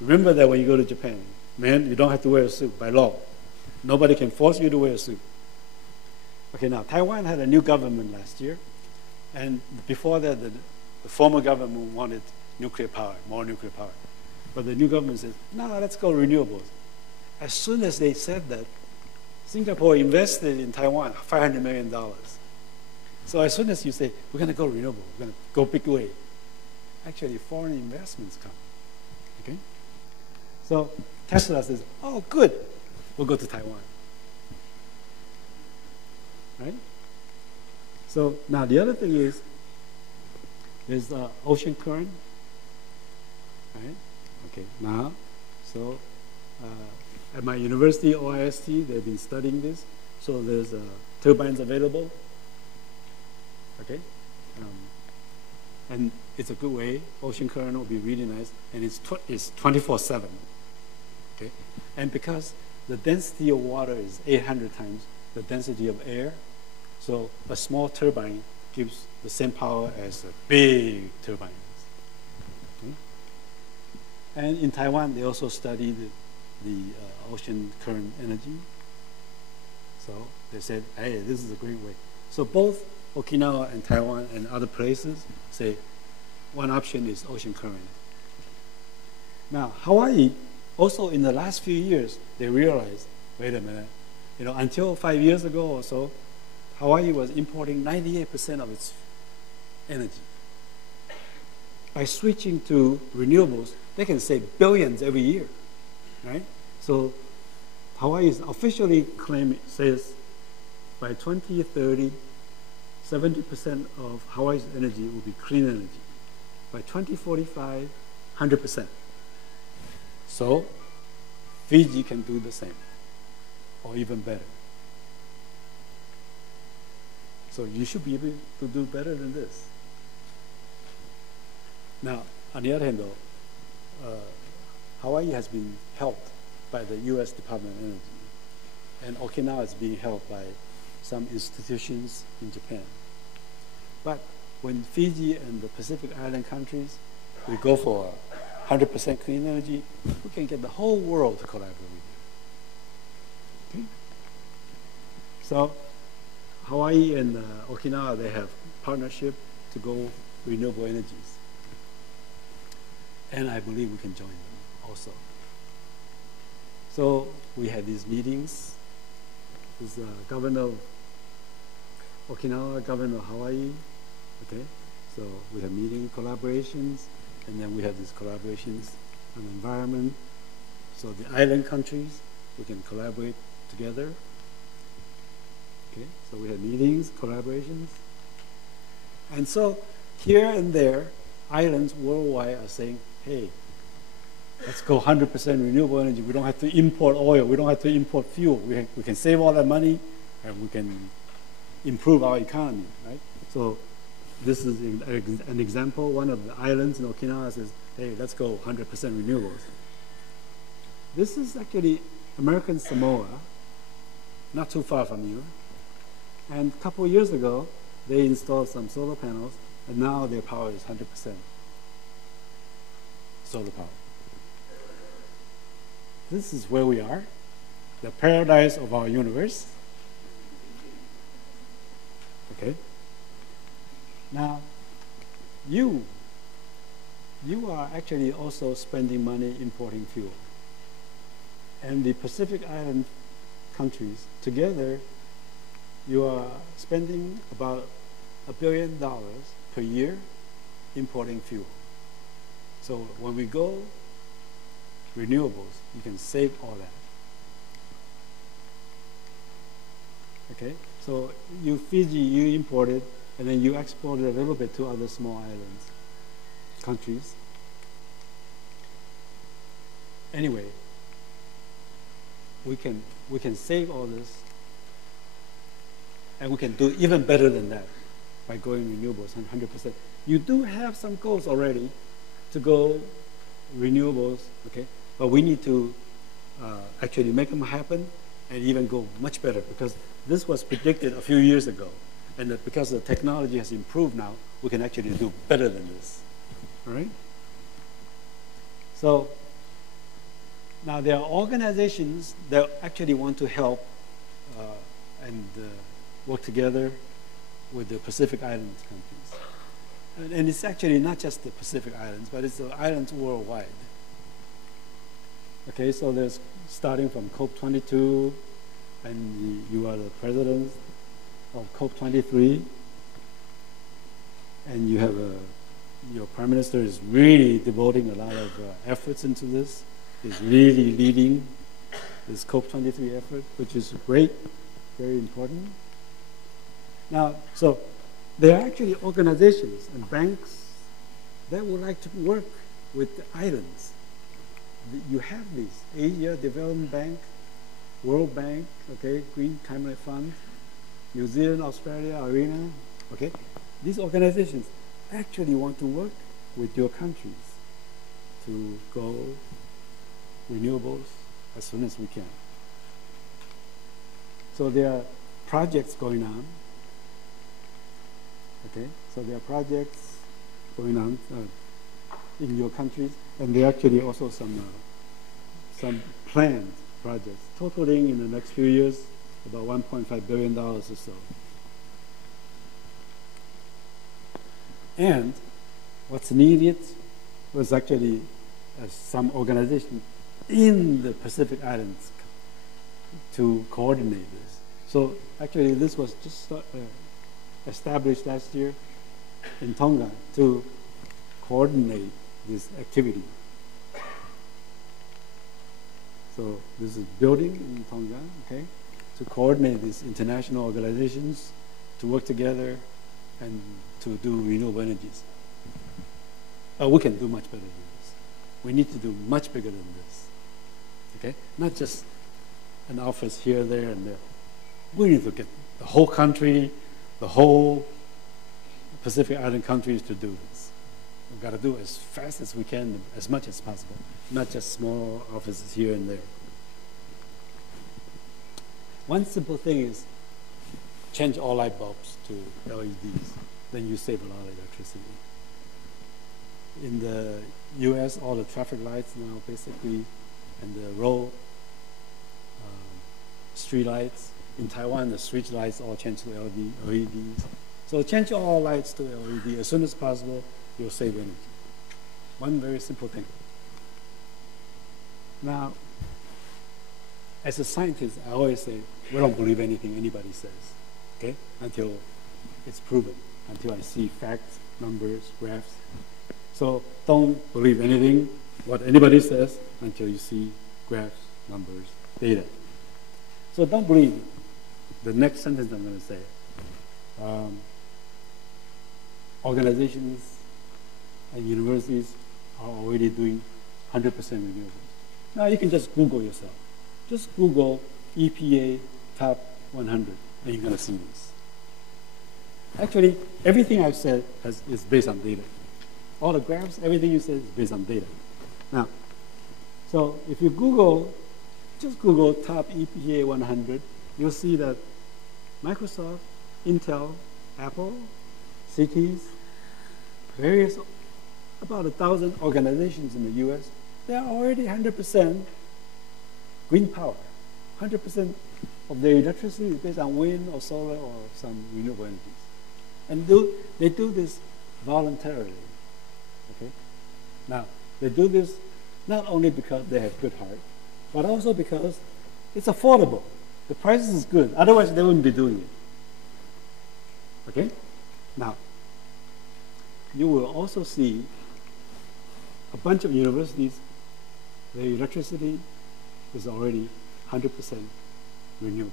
Remember that when you go to Japan, man, you don't have to wear a suit by law. Nobody can force you to wear a suit. Okay, now Taiwan had a new government last year, and before that, the former government wanted nuclear power, more nuclear power. But the new government says, no, let's go renewables. As soon as they said that, Singapore invested in Taiwan $500 million. So as soon as you say, we're going to go renewable, we're going to go big way, actually foreign investments come. Okay? So Tesla says, oh, good, we'll go to Taiwan. Right? So now the other thing is, there's ocean current. Right? Okay, now, so at my university, OIST, they've been studying this. So there's turbines available. Okay? And it's a good way. Ocean current will be really nice. And it's 24/7. Okay? And because the density of water is 800 times the density of air, so a small turbine gives the same power as a big turbine. Okay? And in Taiwan, they also studied the ocean current energy. So they said, hey, this is a great way. So both Okinawa and Taiwan and other places say one option is ocean current. Now, Hawaii, also in the last few years, they realized, wait a minute, until 5 years ago or so, Hawaii was importing 98% of its energy. By switching to renewables, they can save billions every year, right? So Hawaii is officially says by 2030, 70% of Hawaii's energy will be clean energy. By 2045, 100%. So Fiji can do the same, or even better. So you should be able to do better than this. Now, on the other hand, though, Hawaii has been helped by the U.S. Department of Energy, and Okinawa is being helped by some institutions in Japan. But when Fiji and the Pacific Island countries, we go for 100% clean energy, we can get the whole world to collaborate with you. Okay? So Hawaii and Okinawa, they have partnership to go renewable energies. And I believe we can join them also. So we had these meetings with the governor of Okinawa, governor of Hawaii. Okay, so we have meeting collaborations, and then we have these collaborations on environment. So the island countries, we can collaborate together. Okay, so we have meetings, collaborations. And so here and there, islands worldwide are saying, hey, let's go 100% renewable energy. We don't have to import oil. We don't have to import fuel. We can save all that money, and we can improve our economy, right? So this is an example. One of the islands in Okinawa says, hey, let's go 100% renewables. This is actually American Samoa, not too far from you. And a couple of years ago, they installed some solar panels, and now their power is 100% solar power. This is where we are, the paradise of our universe. Okay? Now, you are actually also spending money importing fuel. And the Pacific Island countries, together, you are spending about $1 billion per year importing fuel. So when we go renewables, you can save all that. Okay, so you Fiji, you import it, and then you export it a little bit to other small islands, countries. Anyway, we can save all this, and we can do even better than that by going renewables 100%. You do have some goals already to go renewables, okay, but we need to actually make them happen and even go much better, because this was predicted a few years ago, and that because the technology has improved now, we can actually do better than this. All right? So now there are organizations that actually want to help and work together with the Pacific Islands countries. And it's actually not just the Pacific Islands, but it's the islands worldwide. Okay, so there's starting from COP22, and you are the president of COP23, and you have your prime minister is really devoting a lot of efforts into this. He's really leading this COP23 effort, which is great, very important. Now, so there are actually organizations and banks that would like to work with the islands. You have these: Asia Development Bank, World Bank, okay, Green Climate Fund, New Zealand, Australia, Arena, okay. These organizations actually want to work with your countries to go renewables as soon as we can. So there are projects going on, okay. So there are projects going on in your countries, and there are actually also some planned projects, totaling in the next few years about $1.5 billion or so. And what's needed was actually some organization in the Pacific Islands to coordinate this. So actually this was just established last year in Tonga to coordinate this activity. So this is building in Tonga, okay, to coordinate these international organizations to work together and to do renewable energies. We can do much better than this. We need to do much bigger than this, okay? Not just an office here, there, and there. We need to get the whole country, the whole Pacific Island countries to do this. We've got to do it as fast as we can, as much as possible, not just small offices here and there. One simple thing is change all light bulbs to LEDs. Then you save a lot of electricity. In the US, all the traffic lights now basically, and the road, street lights. In Taiwan, the street lights all change to LEDs. So change all lights to LED as soon as possible. You'll save energy. One very simple thing. Now, as a scientist, I always say, we don't believe anything anybody says, okay? Until it's proven, until I see facts, numbers, graphs. So don't believe anything, what anybody says, until you see graphs, numbers, data. So don't believe the next sentence I'm going to say. Organizations and universities are already doing 100% renewables. Now you can just Google yourself. Just Google EPA top 100, and you're going to see this. Actually, everything I've said is based on data. All the graphs, everything you said is based on data. Now, so if you Google, just Google top EPA 100, you'll see that Microsoft, Intel, Apple, cities, various, about 1,000 organizations in the US, they are already 100% green power. 100% of their electricity is based on wind or solar or some renewable energies. And they do this voluntarily. Okay? Now, they do this not only because they have good heart, but also because it's affordable. The price is good. Otherwise, they wouldn't be doing it. Okay? Now, you will also see a bunch of universities, their electricity is already 100% renewable.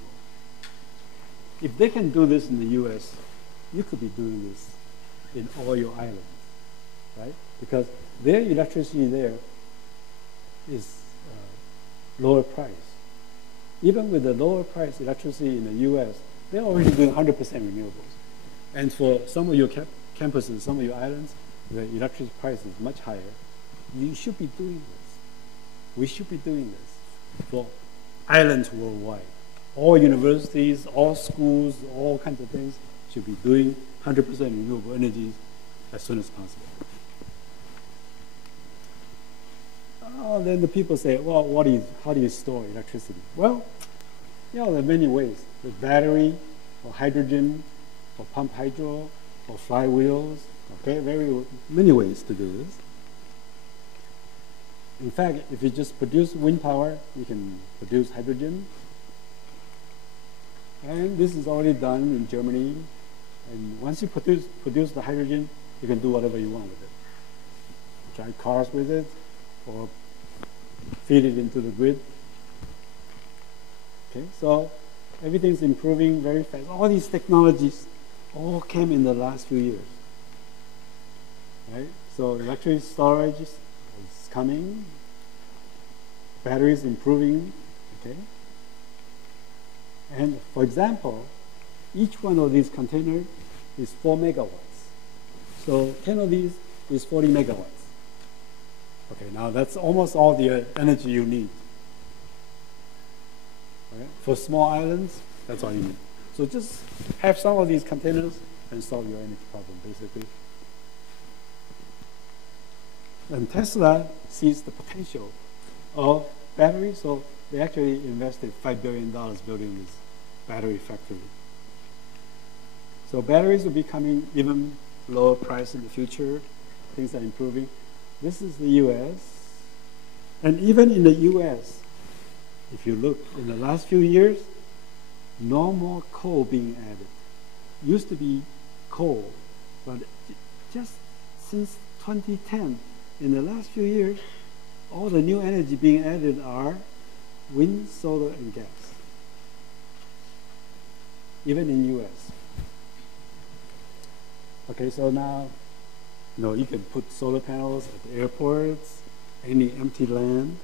If they can do this in the US, you could be doing this in all your islands, right? Because their electricity there is lower price. Even with the lower price electricity in the US, they're already doing 100% renewables. And for some of your campuses, some of your islands, the electricity price is much higher. You should be doing this. We should be doing this for islands worldwide. All universities, all schools, all kinds of things should be doing 100% renewable energies as soon as possible. Oh, then the people say, well, how do you store electricity? Well, there are many ways. With battery, or hydrogen, or pump hydro, or flywheels. Okay, very many ways to do this. In fact, if you just produce wind power, you can produce hydrogen. And this is already done in Germany. And once you produce the hydrogen, you can do whatever you want with it. Drive cars with it, or feed it into the grid. Okay, so everything's improving very fast. All these technologies all came in the last few years. Right? So electric storage is coming, batteries improving, okay? And for example, each one of these containers is 4 megawatts. So 10 of these is 40 megawatts. Okay, now that's almost all the energy you need. Right? For small islands, that's all you need. So just have some of these containers and solve your energy problem, basically. And Tesla sees the potential of batteries, so they actually invested $5 billion building this battery factory. So batteries will be coming even lower price in the future. Things are improving. This is the US. And even in the US, if you look in the last few years, no more coal being added. Used to be coal, but just since 2010, in the last few years, all the new energy being added are wind, solar, and gas. Even in US. Okay, so now, you can put solar panels at the airports, any empty land.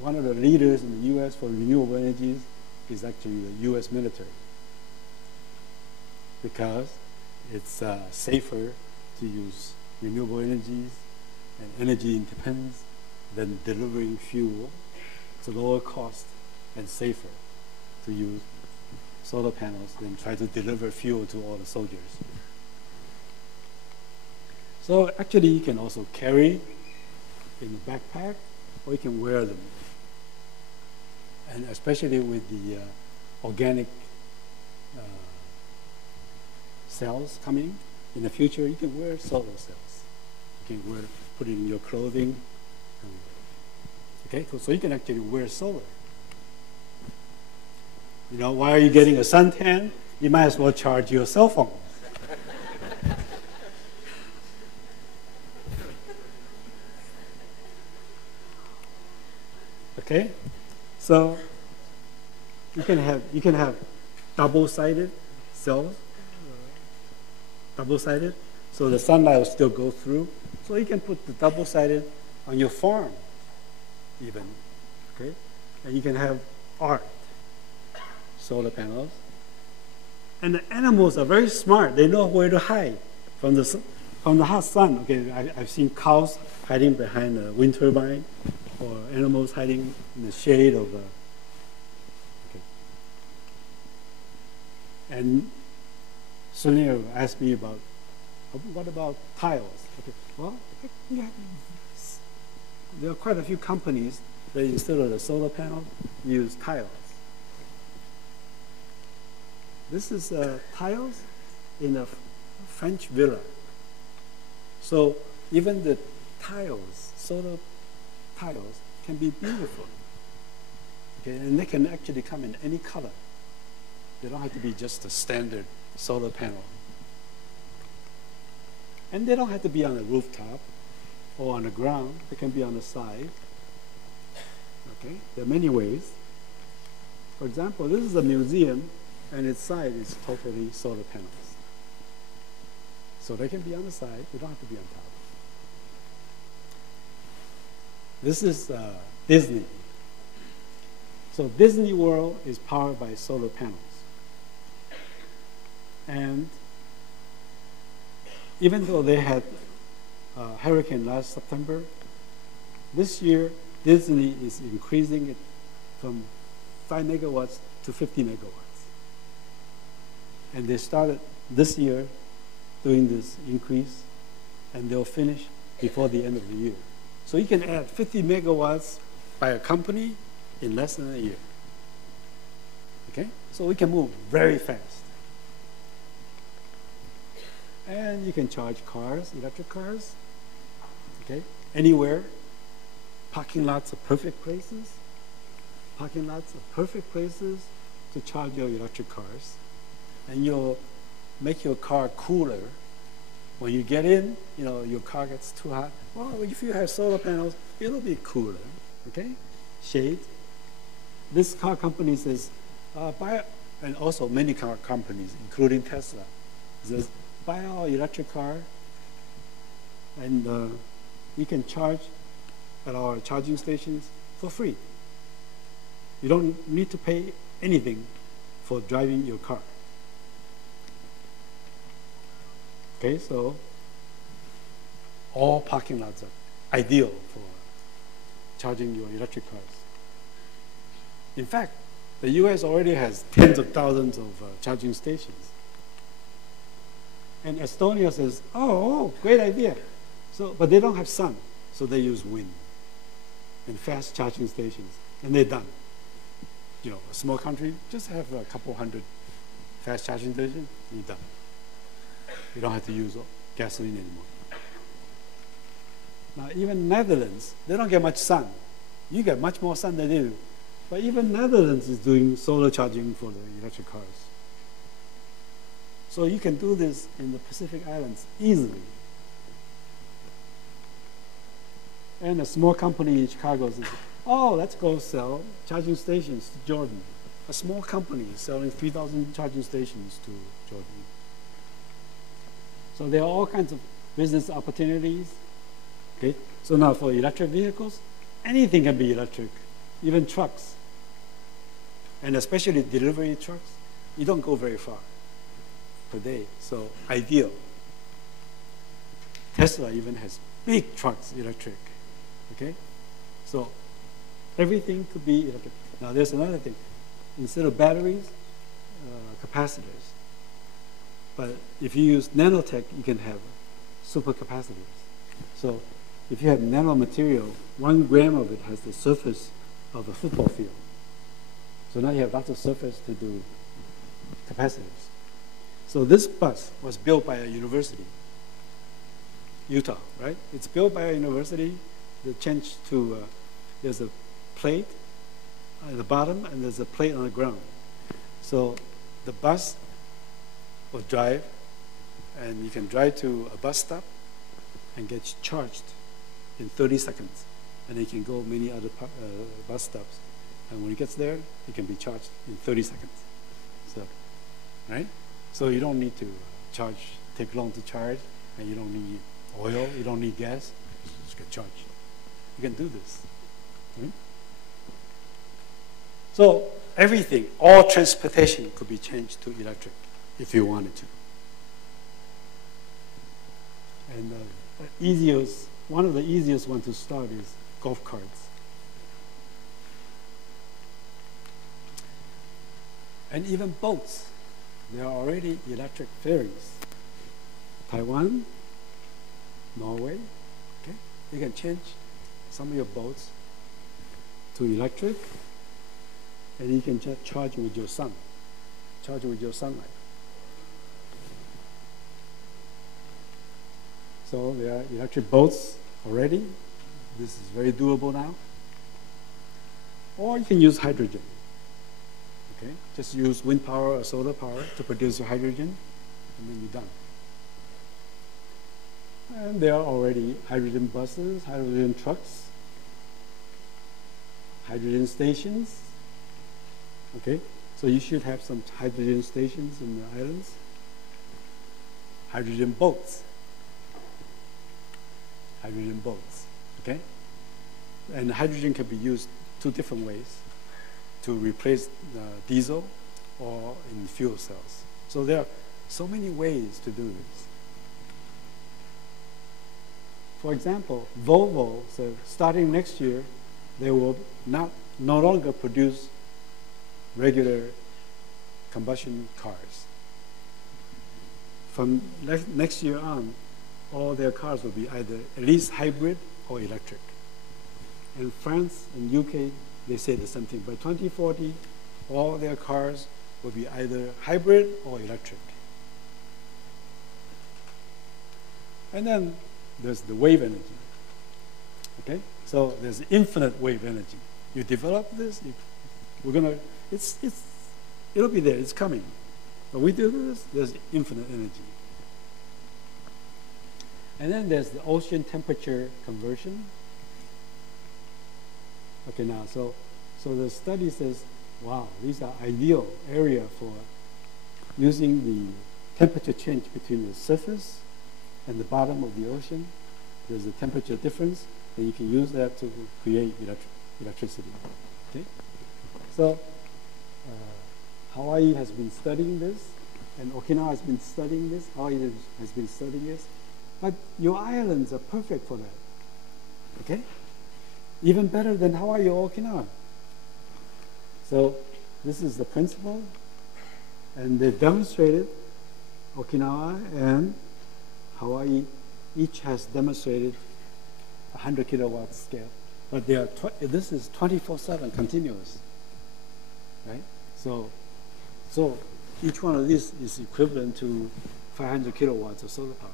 One of the leaders in the US for renewable energies is actually the US military, because it's safer to use renewable energies and energy independence than delivering fuel. It's a lower cost and safer to use solar panels than try to deliver fuel to all the soldiers. So actually you can also carry in a backpack, or you can wear them. And especially with the organic cells coming, in the future you can wear solar cells. You can put it in your clothing. Okay, so you can actually wear solar. Why are you getting a suntan? You might as well charge your cell phone. Okay, so you can have double-sided cells, double-sided, so the sunlight will still go through. So you can put the double-sided on your farm, even. Okay, and you can have art solar panels. And the animals are very smart. They know where to hide from the hot sun. Okay, I've seen cows hiding behind a wind turbine, or animals hiding in the shade of a. Okay. And Sunil asked me about, what about tiles? Okay. Well, there are quite a few companies that instead of the solar panel use tiles. This is tiles in a French villa. So even the tiles, solar tiles, can be beautiful. Okay, and they can actually come in any color. They don't have to be just a standard solar panel. And they don't have to be on the rooftop or on the ground. They can be on the side. Okay, there are many ways. For example, this is a museum, and its side is totally solar panels. So they can be on the side. They don't have to be on top. This is Disney. So Disney World is powered by solar panels. And even though they had a hurricane last September, this year Disney is increasing it from 5 megawatts to 50 megawatts. And they started this year doing this increase, and they'll finish before the end of the year. So you can add 50 megawatts by a company in less than a year. Okay? So we can move very fast. And you can charge cars, electric cars, okay, anywhere. Parking lots are perfect places. Parking lots are perfect places to charge your electric cars. And you'll make your car cooler. When you get in, you know, your car gets too hot. Well, if you have solar panels, it'll be cooler, okay? Shade. This car company says, and also many car companies, including Tesla, says, buy our electric car, and you can charge at our charging stations for free. You don't need to pay anything for driving your car. Okay, so all parking lots are ideal for charging your electric cars. In fact, the US already has tens of thousands of charging stations. And Estonia says, oh, great idea. So, but they don't have sun, so they use wind and fast charging stations, and they're done. You know, a small country, just have a couple hundred fast charging stations, and you're done. You don't have to use gasoline anymore. Now, even Netherlands, they don't get much sun. You get much more sun than they do. But even Netherlands is doing solar charging for the electric cars. So you can do this in the Pacific Islands easily. And a small company in Chicago says, oh, let's go sell charging stations to Jordan. A small company is selling 3,000 charging stations to Jordan. So there are all kinds of business opportunities. Okay? So now for electric vehicles, anything can be electric, even trucks. And especially delivery trucks, you don't go very far per day, so ideal. Tesla even has big trucks, electric. Okay? So everything could be electric. Now there's another thing. Instead of batteries, capacitors. But if you use nanotech, you can have supercapacitors. So if you have nanomaterial, 1 gram of it has the surface of a football field. So now you have lots of surface to do capacitors. So this bus was built by a university, Utah, right? It's built by a university. They changed to, there's a plate at the bottom and there's a plate on the ground. So the bus will drive, and you can drive to a bus stop and get charged in 30 seconds. And you can go many other bus stops. And when it gets there, it can be charged in 30 seconds. So, right? So you don't need to take long to charge, and you don't need oil, you don't need gas, you just get charged. You can do this. Right? So everything, all transportation could be changed to electric if you wanted to. And one of the easiest ones to start is golf carts. And even boats. There are already electric ferries. Taiwan, Norway, okay? You can change some of your boats to electric, and you can just charge with your sun. Charge with your sunlight. So there are electric boats already. This is very doable now. Or you can use hydrogen. Okay? Just use wind power or solar power to produce your hydrogen, and then you're done. And there are already hydrogen buses, hydrogen trucks, hydrogen stations. Okay, so you should have some hydrogen stations in the islands. Hydrogen boats. Hydrogen boats. Okay, and hydrogen can be used two different ways: to replace diesel or in fuel cells. So there are so many ways to do this. For example, Volvo said starting next year, they will no longer produce regular combustion cars. From next year on, all their cars will be either at least hybrid or electric. In France and UK, they say the same thing. By 2040, all their cars will be either hybrid or electric. And then there's the wave energy. Okay, so there's infinite wave energy. You develop this, it'll be there. It's coming. But we do this. There's infinite energy. And then there's the ocean temperature conversion. Okay, now so the study says, wow, these are ideal area for using the temperature change between the surface and the bottom of the ocean. There's a temperature difference, and you can use that to create electricity. Okay, so Hawaii has been studying this, and Okinawa has been studying this. Hawaii has been studying this, but your islands are perfect for that. Okay, even better than Hawaii or Okinawa. So this is the principle, and they demonstrated. Okinawa and Hawaii each has demonstrated 100 kilowatt scale, but they are this is 24/7 continuous, right? So each one of these is equivalent to 500 kilowatts of solar power,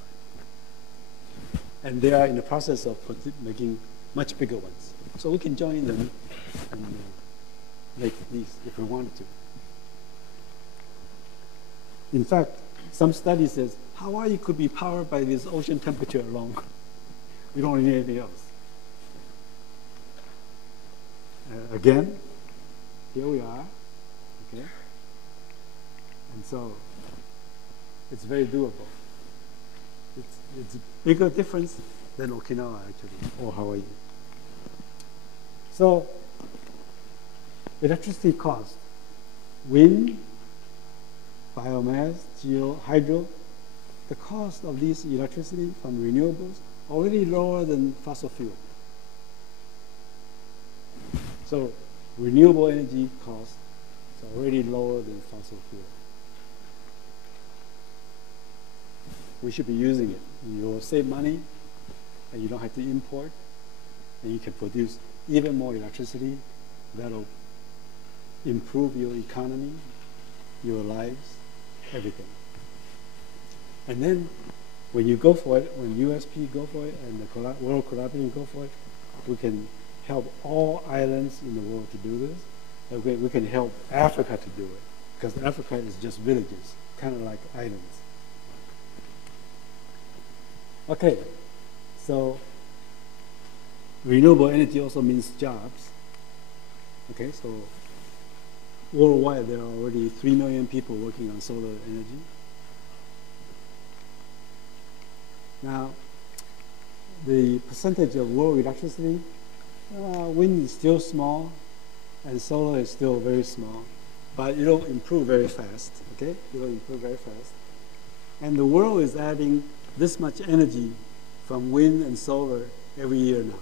and they are in the process of making much bigger ones. So we can join them and make these if we wanted to. In fact, some study says Hawaii could be powered by this ocean temperature alone. We don't need anything else. Again, here we are. Okay, and so it's very doable. It's a bigger difference than Okinawa actually, or Hawaii. So electricity cost, wind, biomass, hydro, the cost of these electricity from renewables already lower than fossil fuel. So renewable energy cost is already lower than fossil fuel. We should be using it. You will save money, and you don't have to import, and you can produce even more electricity. That'll improve your economy, your lives, everything. And then when you go for it, when USP go for it, and the World Collaborative go for it, we can help all islands in the world to do this. And we can help Africa to do it, because Africa is just villages, kind of like islands. Okay, so renewable energy also means jobs. Okay, so worldwide there are already 3 million people working on solar energy. Now, the percentage of world electricity, wind is still small, and solar is still very small, but it'll improve very fast. Okay, it'll improve very fast, and the world is adding this much energy from wind and solar every year now.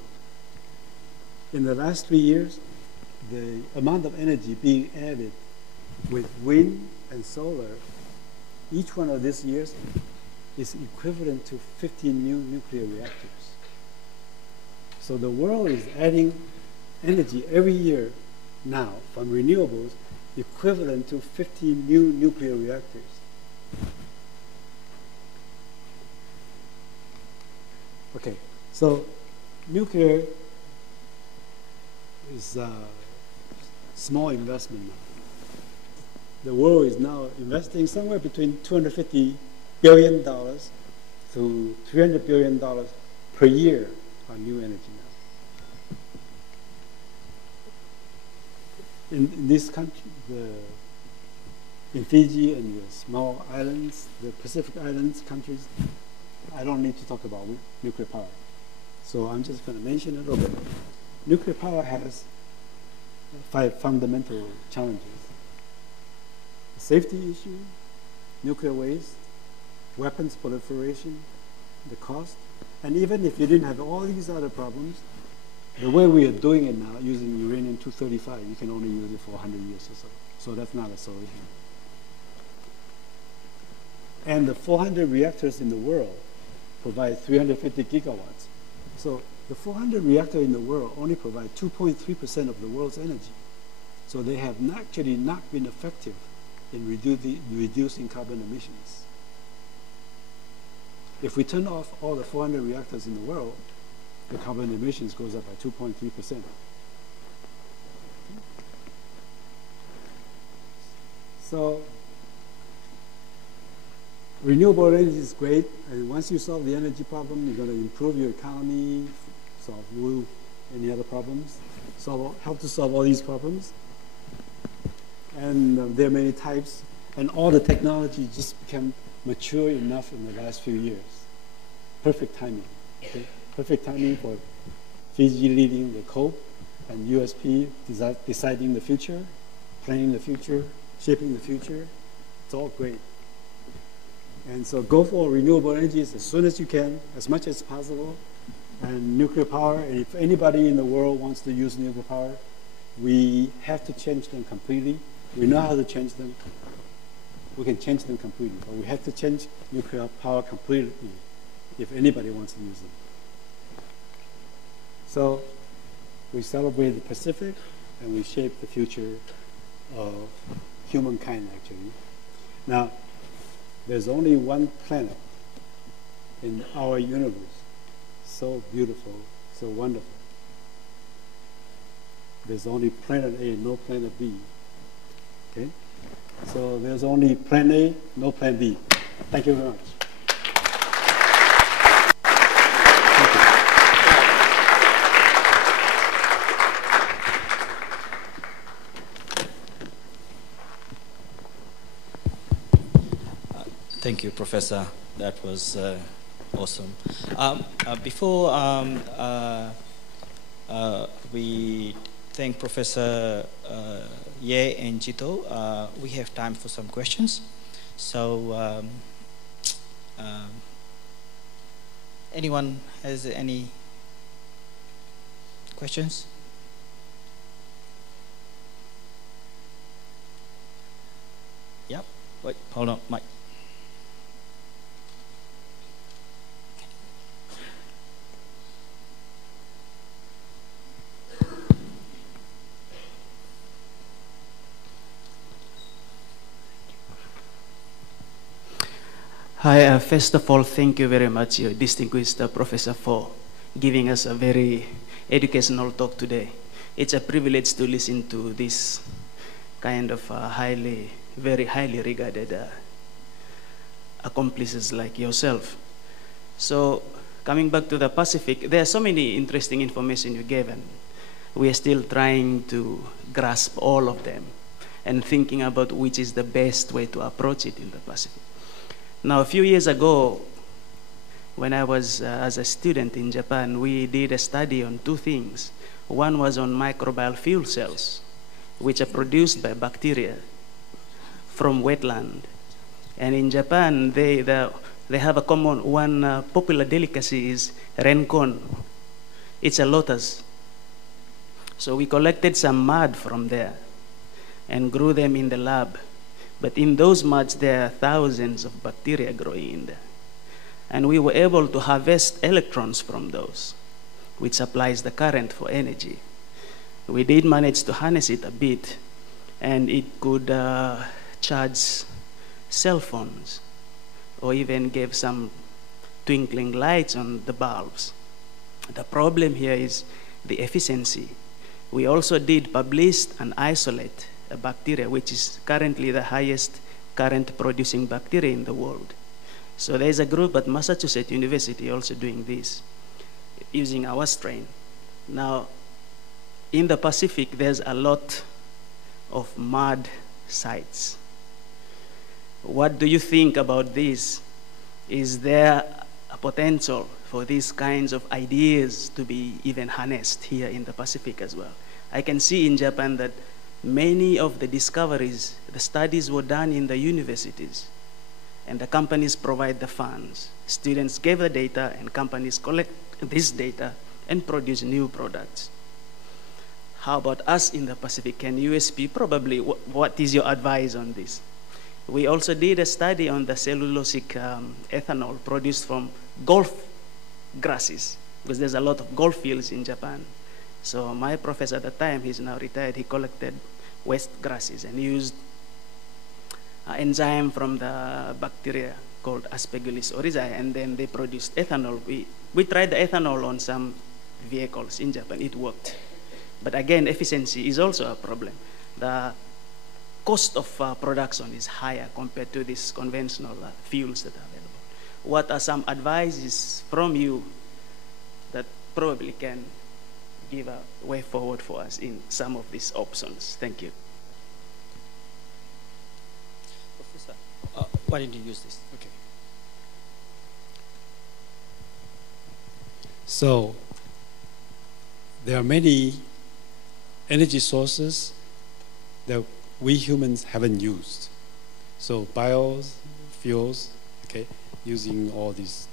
In the last 3 years, the amount of energy being added with wind and solar, each one of these years is equivalent to 15 new nuclear reactors. So the world is adding energy every year now from renewables equivalent to 15 new nuclear reactors. Okay, so nuclear is a small investment now. The world is now investing somewhere between $250 billion, $3 to $300 billion per year on new energy now. In this country, in Fiji and the small islands, the Pacific Islands countries, I don't need to talk about nuclear power. So I'm just going to mention it a little bit. Nuclear power has 5 fundamental challenges: the safety issue, nuclear waste, weapons proliferation, the cost. And even if you didn't have all these other problems, the way we are doing it now, using uranium-235, you can only use it for 100 years or so. So that's not a solution. And the 400 reactors in the world provide 350 gigawatts. So the 400 reactors in the world only provide 2.3% of the world's energy. So they have actually not been effective in reducing carbon emissions. If we turn off all the 400 reactors in the world, the carbon emissions goes up by 2.3%. So renewable energy is great, and once you solve the energy problem, you're going to improve your economy, solve any other problems, help to solve all these problems. And there are many types, and all the technology just became mature enough in the last few years. Perfect timing. Okay? Perfect timing for Fiji leading the COPE and USP deciding the future, planning the future, shaping the future. It's all great. And so go for renewable energies as soon as you can, as much as possible. And nuclear power, and if anybody in the world wants to use nuclear power, we have to change them completely. We know how to change them. We can change them completely, but we have to change nuclear power completely if anybody wants to use them. So we celebrate the Pacific, and we shape the future of humankind, actually. Now, there's only one planet in our universe, so beautiful, so wonderful. There's only planet A, no planet B. Okay? So there's only plan A, no plan B. Thank you very much. Thank you, Professor. That was awesome. Before we thank Professor Ye and Jito, we have time for some questions. So, anyone has any questions? Yep. Wait, hold on, Mike. Hi, first of all, thank you very much, your distinguished professor, for giving us a very educational talk today. It's a privilege to listen to this kind of very highly regarded accomplices like yourself. So, coming back to the Pacific, there are so many interesting information you gave, and we are still trying to grasp all of them and thinking about which is the best way to approach it in the Pacific. Now, a few years ago, when I was as a student in Japan, we did a study on 2 things. One was on microbial fuel cells, which are produced by bacteria from wetland. And in Japan, they have a common, one popular delicacy is renkon. It's a lotus. So we collected some mud from there and grew them in the lab. But in those muds, there are thousands of bacteria growing in there. And we were able to harvest electrons from those, which supplies the current for energy. We did manage to harness it a bit, and it could charge cell phones, or even gave some twinkling lights on the bulbs. The problem here is the efficiency. We also did publish and isolate a bacteria which is currently the highest current producing bacteria in the world. So there's a group at Massachusetts University also doing this, using our strain. Now, in the Pacific, there's a lot of mud sites. What do you think about this? Is there a potential for these kinds of ideas to be even harnessed here in the Pacific as well? I can see in Japan that many of the discoveries, the studies were done in the universities, and the companies provide the funds. Students give the data, and companies collect this data and produce new products. How about us in the Pacific? Can USP probably, what is your advice on this? We also did a study on the cellulosic ethanol produced from golf grasses, because there's a lot of golf fields in Japan. So my professor at the time, he's now retired, he collected waste grasses and used an enzyme from the bacteria called Aspergillus oryzae, and then they produced ethanol. We tried the ethanol on some vehicles in Japan, it worked. But again, efficiency is also a problem. The cost of production is higher compared to these conventional fuels that are available. What are some advices from you that probably can give a way forward for us in some of these options? Thank you. Professor, why didn't you use this? Okay. So, there are many energy sources that we humans haven't used. So biofuels, okay, using all these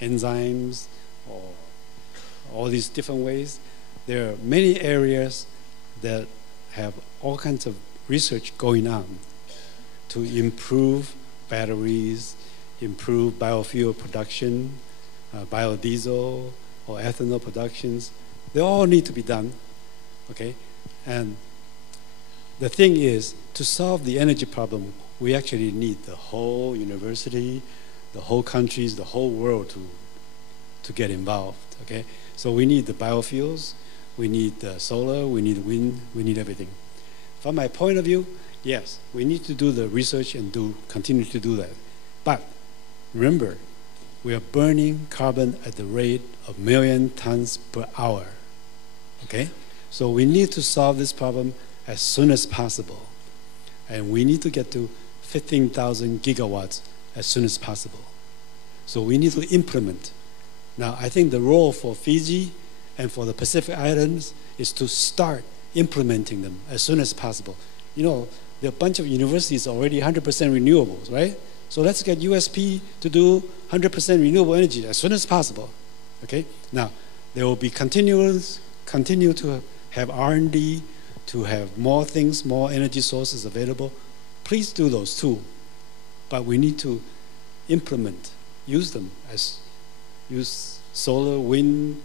enzymes or all these different ways. There are many areas that have all kinds of research going on to improve batteries, improve biofuel production, biodiesel or ethanol productions. They all need to be done, okay? And the thing is, to solve the energy problem, we actually need the whole university, the whole countries, the whole world to get involved, okay? So we need the biofuels, we need the solar, we need wind, we need everything. From my point of view, yes, we need to do the research and continue to do that. But remember, we are burning carbon at the rate of 1 million tons per hour, okay? So we need to solve this problem as soon as possible. And we need to get to 15,000 gigawatts as soon as possible. So we need to implement. Now, I think the role for Fiji and for the Pacific Islands is to start implementing them as soon as possible. You know, there are a bunch of universities already 100% renewables, right? So let's get USP to do 100% renewable energy as soon as possible, okay? Now, there will be continue to have R&D, to have more things, more energy sources available. Please do those too. But we need to implement, use them, use solar, wind,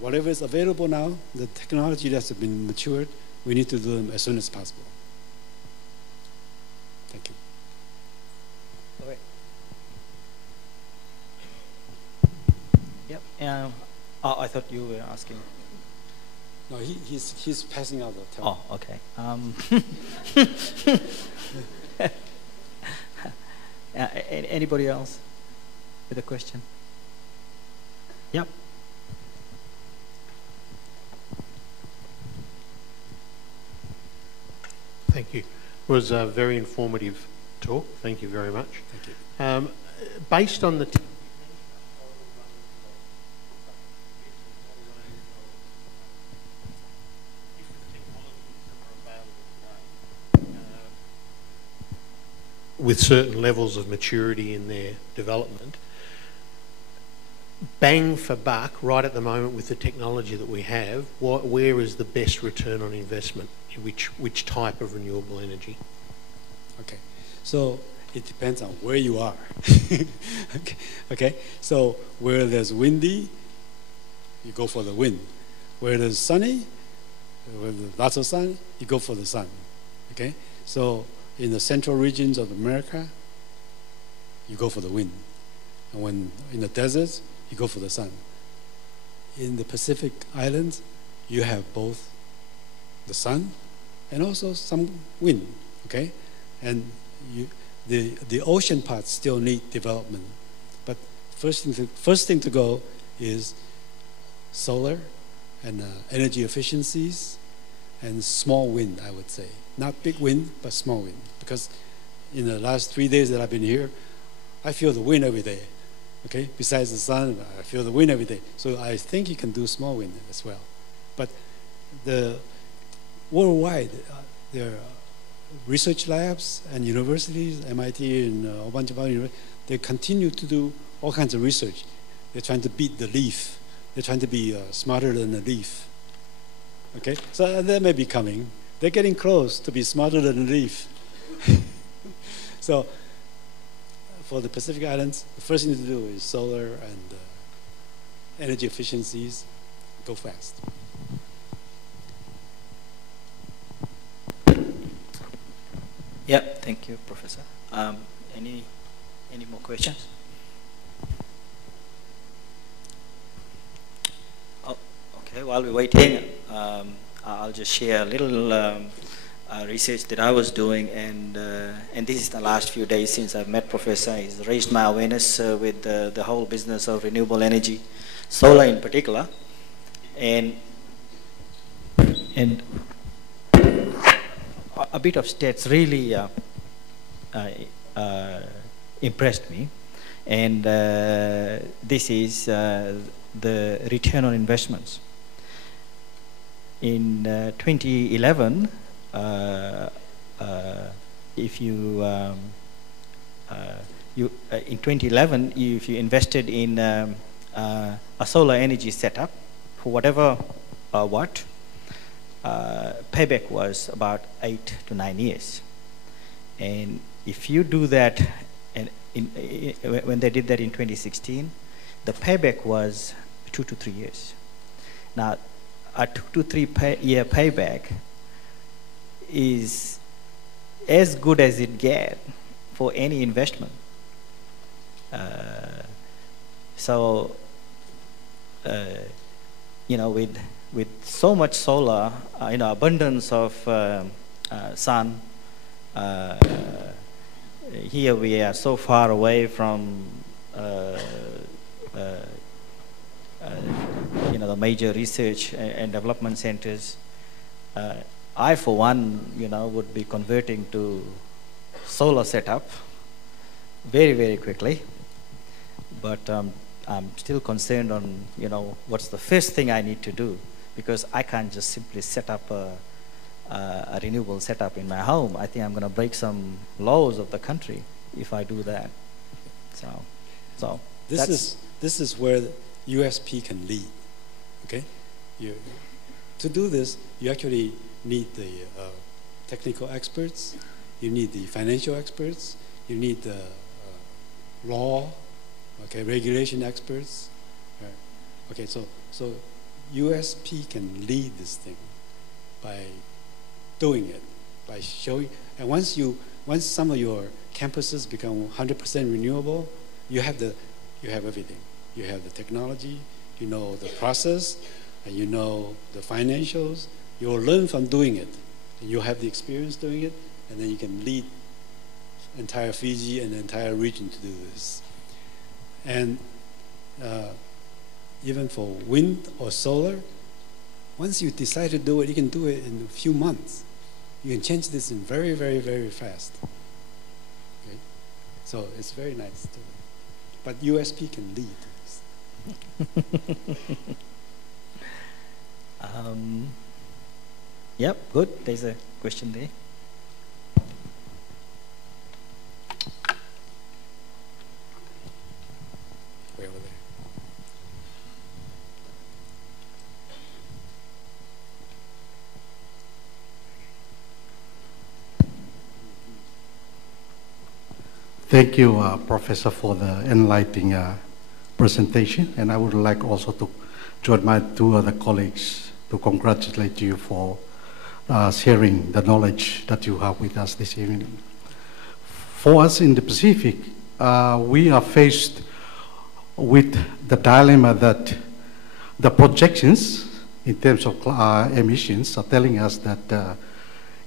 whatever is available now, the technology that's been matured, we need to do them as soon as possible. Thank you. Okay. Yep. I thought you were asking. No, he's passing out the time. Oh, okay. Anybody else with a question? Yep. Thank you. It was a very informative talk. Thank you very much. Thank you. Based on the with certain levels of maturity in their development, bang for buck, right at the moment with the technology that we have, where is the best return on investment? Which type of renewable energy? Okay, so it depends on where you are. Okay, so where there's windy, you go for the wind. Where there's sunny, where there's lots of sun, you go for the sun. Okay, so in the central regions of America, you go for the wind. And when in the deserts, you go for the sun. In the Pacific Islands, you have both the sun and also some wind, okay? And The ocean parts still need development. But first thing to go is solar and energy efficiencies and small wind, I would say. Not big wind, but small wind. Because in the last 3 days that I've been here, I feel the wind every day. Okay, besides the sun, I feel the wind every day. So I think you can do small wind as well. But worldwide, there are research labs and universities, MIT and a bunch of other universities, they continue to do all kinds of research. They're trying to beat the leaf. They're trying to be smarter than the leaf. Okay, so that may be coming. They're getting close to be smarter than the leaf. So for the Pacific Islands, the first thing to do is solar and energy efficiencies. Go fast. Yeah, thank you, Professor. Any more questions? Oh, okay. While we're waiting, I'll just share a little research that I was doing, and this is the last few days since I've met Professor. He's raised my awareness with the whole business of renewable energy, solar in particular, and a bit of stats really impressed me, and this is the return on investments. In 2011, if you invested in a solar energy setup for whatever watt, payback was about 8 to 9 years. And if you do that, and when they did that in 2016, the payback was 2 to 3 years. Now, a 2 to 3 year payback is as good as it gets for any investment. So, with so much solar, abundance of sun, here we are so far away from the major research and development centers. I, for one, would be converting to solar setup very, very quickly. But I'm still concerned on, what's the first thing I need to do, because I can't just simply set up a renewable setup in my home. I think I'm going to break some laws of the country if I do that. So this is where USP can lead. Okay, to do this, you actually need the technical experts, you need the financial experts, you need the law, regulation experts. Right. Okay, so USP can lead this thing by doing it, by showing. And once some of your campuses become 100% renewable, you have everything. You have the technology, you know the process, and you know the financials. You will learn from doing it, and you'll have the experience doing it, and then you can lead entire Fiji and the entire region to do this. And even for wind or solar, once you decide to do it, you can do it in a few months. You can change this in very, very, very fast. Okay? So it's very nice to, but USP can lead this. Yep, good. There's a question there. Way over there. Thank you, Professor, for the enlightening presentation. And I would like also to join my two other colleagues to congratulate you for sharing the knowledge that you have with us this evening. For us in the Pacific, we are faced with the dilemma that the projections in terms of emissions are telling us that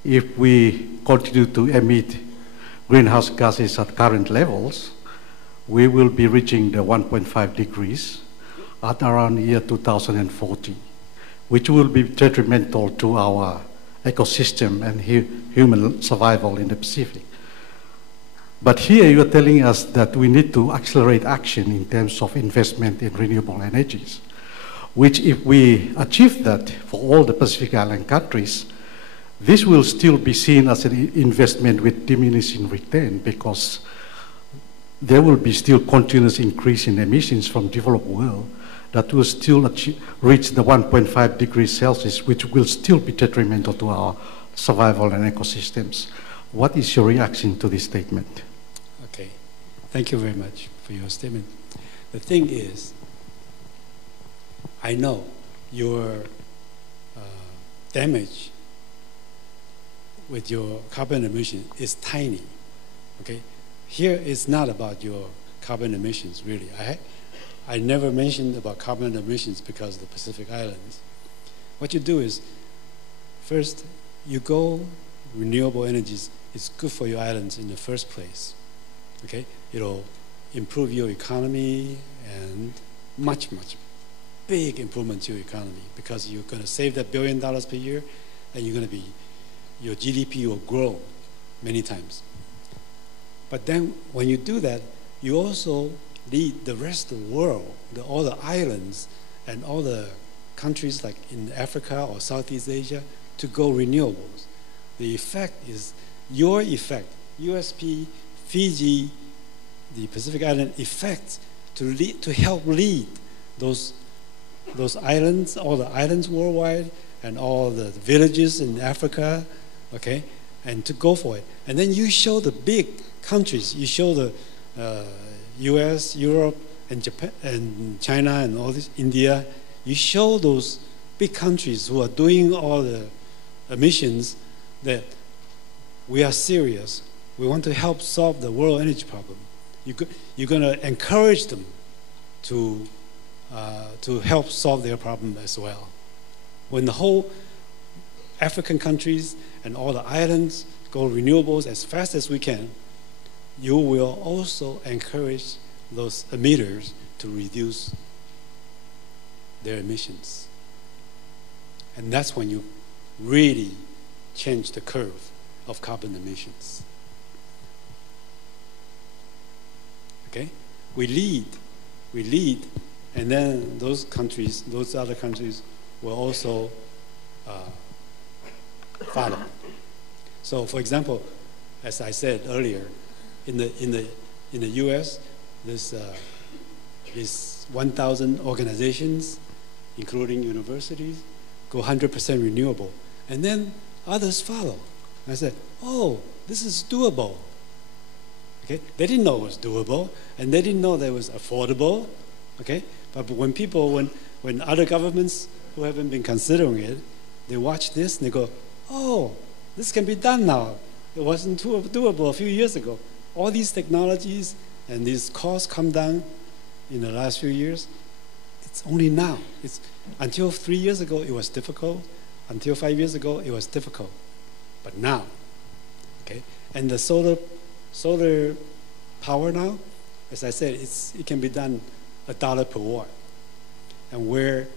if we continue to emit greenhouse gases at current levels, we will be reaching the 1.5 degrees at around year 2040, which will be detrimental to our ecosystem and human survival in the Pacific. But here you are telling us that we need to accelerate action in terms of investment in renewable energies, which if we achieve that for all the Pacific Island countries, this will still be seen as an investment with diminishing return because there will be still continuous increase in emissions from developed world that will still reach the 1.5 degrees Celsius, which will still be detrimental to our survival and ecosystems. What is your reaction to this statement? Okay, thank you very much for your statement. The thing is, I know your damage with your carbon emission is tiny, okay? Here it's not about your carbon emissions, really. I never mentioned about carbon emissions because of the Pacific Islands. What you do is, first, you go renewable energies. It's good for your islands in the first place, okay? It'll improve your economy and much big improvement to your economy because you're going to save that $1 billion per year and your GDP will grow many times. But then when you do that, you also lead the rest of the world, all the islands and all the countries like in Africa or Southeast Asia to go renewables. The effect is your effect, USP, Fiji, the Pacific Island effect to help lead those islands, all the islands worldwide and all the villages in Africa, okay, and to go for it. And then you show the big countries, you show the US, Europe, and Japan, and China, and all this, India, you show those big countries who are doing all the emissions that we are serious. We want to help solve the world energy problem. You're going to encourage them to help solve their problem as well. When the whole African countries and all the islands go renewables as fast as we can, you will also encourage those emitters to reduce their emissions. And that's when you really change the curve of carbon emissions. Okay? We lead, and then those other countries will also follow. So, for example, as I said earlier, in the U.S., there's 1,000 organizations, including universities, go 100% renewable, and then others follow. I said, "Oh, this is doable." Okay, they didn't know it was doable, and they didn't know that it was affordable. Okay, but when other governments who haven't been considering it, they watch this and they go, "Oh, this can be done now. It wasn't doable a few years ago." All these technologies and these costs come down in the last few years. It's only now. Until 3 years ago, it was difficult. Until 5 years ago, it was difficult. But now, okay? And the solar power now, as I said, it can be done $1 per watt. And where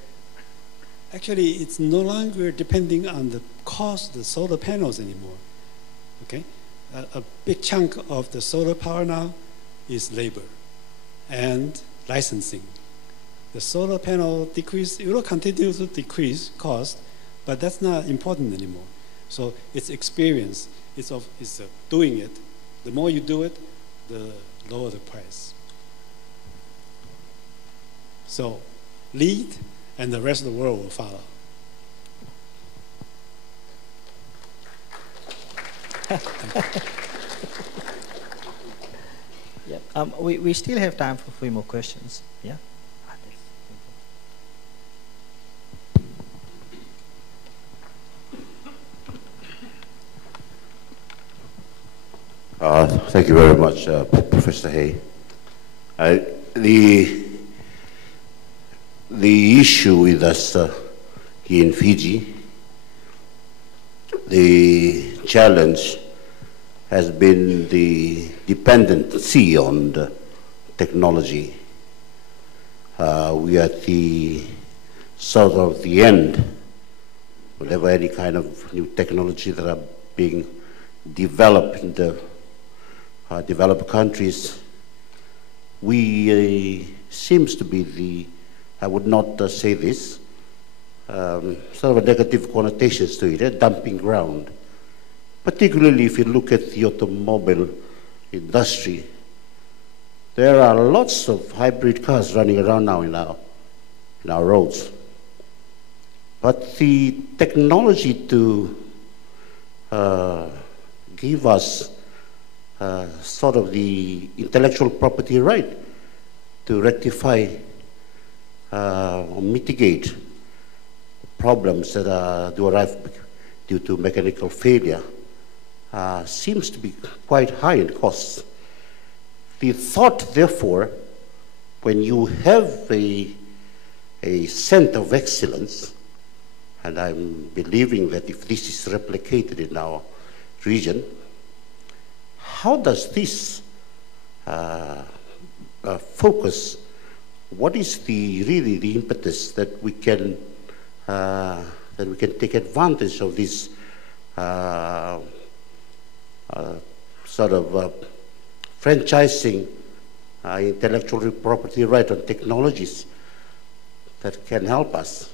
actually it's no longer depending on the cost of the solar panels anymore, okay? A big chunk of the solar power now is labor and licensing. The solar panel decrease, it will continue to decrease cost, but that's not important anymore. So it's experience, it's doing it. The more you do it, the lower the price. So lead, and the rest of the world will follow. Yeah. We still have time for 3 more questions. Yeah. Thank you very much, Professor Hay. The issue with us here in Fiji, the challenge has been the dependency on the technology. We are at the sort of the end. Whenever any kind of new technology that are being developed in the developed countries, we seems to be the, I would not say this, sort of a negative connotations to it, a dumping ground. Particularly if you look at the automobile industry, there are lots of hybrid cars running around now in our roads. But the technology to give us sort of the intellectual property right to rectify or mitigate problems that do arise due to mechanical failure seems to be quite high in costs. The thought, therefore, when you have a center of excellence, and I'm believing that if this is replicated in our region, how does this focus? What is really the impetus that we can take advantage of this sort of franchising intellectual property right on technologies that can help us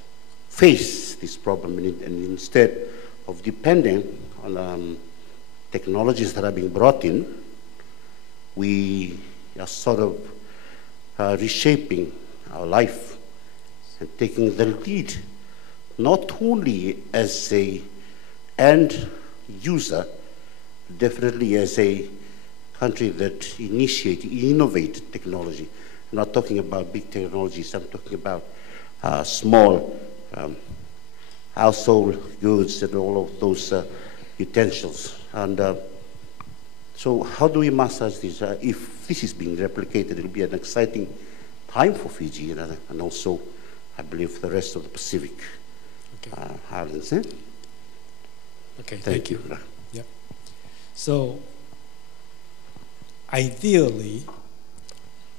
face this problem, and instead of depending on technologies that are being brought in, we are sort of reshaping our life and taking the lead, not only as a end user, definitely as a country that innovate technology. I'm not talking about big technologies, I'm talking about small household goods and all of those utensils. And so how do we master this? If this is being replicated, it'll be an exciting time for Fiji and also, I believe, the rest of the Pacific Islands. Eh? Okay, Thank you. Yep. So, ideally,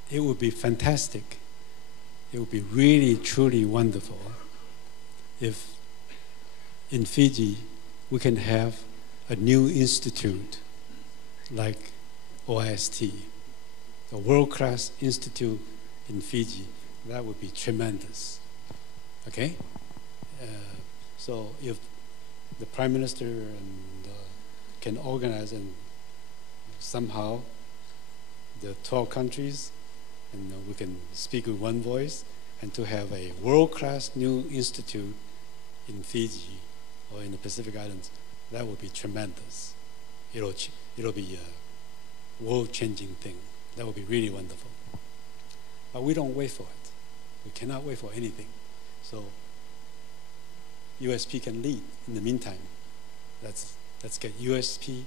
it would be fantastic. It would be really, truly wonderful if in Fiji we can have a new institute like OIST, a world-class institute in Fiji. That would be tremendous. Okay? So if the Prime Minister and can organize and somehow the 12 countries, and we can speak with one voice, and to have a world-class new institute in Fiji or in the Pacific Islands, that would be tremendous. It'll be a world-changing thing. That would be really wonderful. But we don't wait for it. We cannot wait for anything. So USP can lead in the meantime. Let's get USP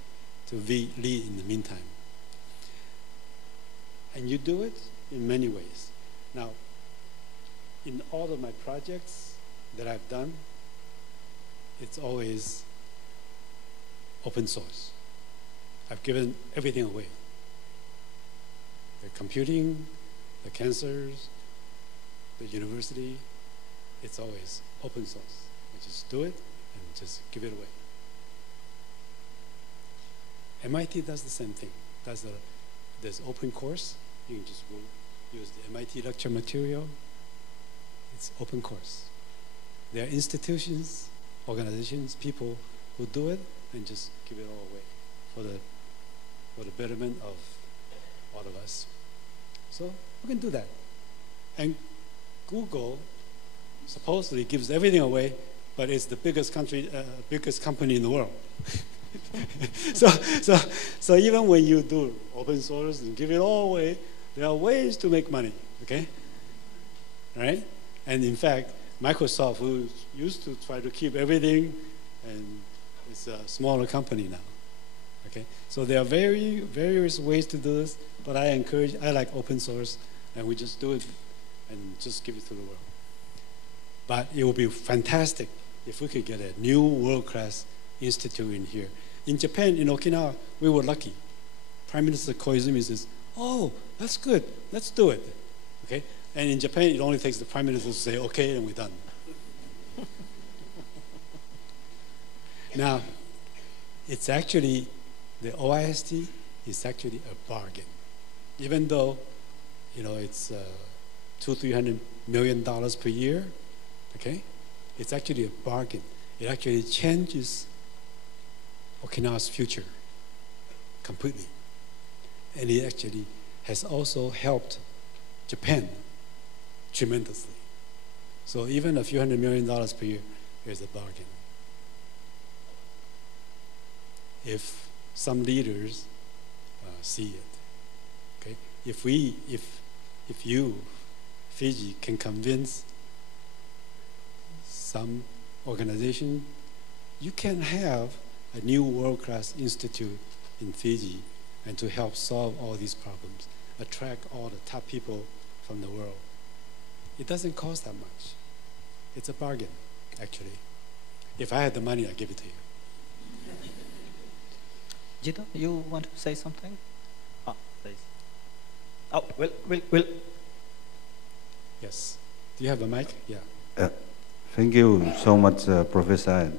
to lead in the meantime. And you do it in many ways. Now, in all of my projects that I've done, it's always open source. I've given everything away. The computing, the cancers, the university, it's always open source. I just do it and just give it away. MIT does the same thing. There's open course. You can just go use the MIT lecture material. It's open course. There are institutions, organizations, people who do it and just give it all away for the betterment of all of us. So we can do that. And Google supposedly gives everything away, but it's the biggest company in the world. So even when you do open source and give it all away, there are ways to make money, okay? Right? And in fact, Microsoft, who used to try to keep everything, and it's a smaller company now, okay? So there are various ways to do this, but I like open source, and we just do it and just give it to the world. But it would be fantastic if we could get a new world-class institute in here. In Japan, in Okinawa, we were lucky. Prime Minister Koizumi says, "Oh, that's good. Let's do it." Okay? And in Japan, it only takes the Prime Minister to say, "Okay," and we're done. Now, it's actually, the OIST is actually a bargain. Even though, it's $200-300 million per year, okay? It's actually a bargain. It actually changes Okinawa's future completely. And it actually has also helped Japan tremendously. So even a few $100 million per year is a bargain. If some leaders see it, okay? If you, Fiji, can convince some organization, you can have a new world-class institute in Fiji and to help solve all these problems, attract all the top people from the world. It doesn't cost that much. It's a bargain, actually. If I had the money, I'd give it to you. Jito, you want to say something? Oh, please. Oh, well. Yes. Do you have a mic? Yeah. Thank you so much, Professor.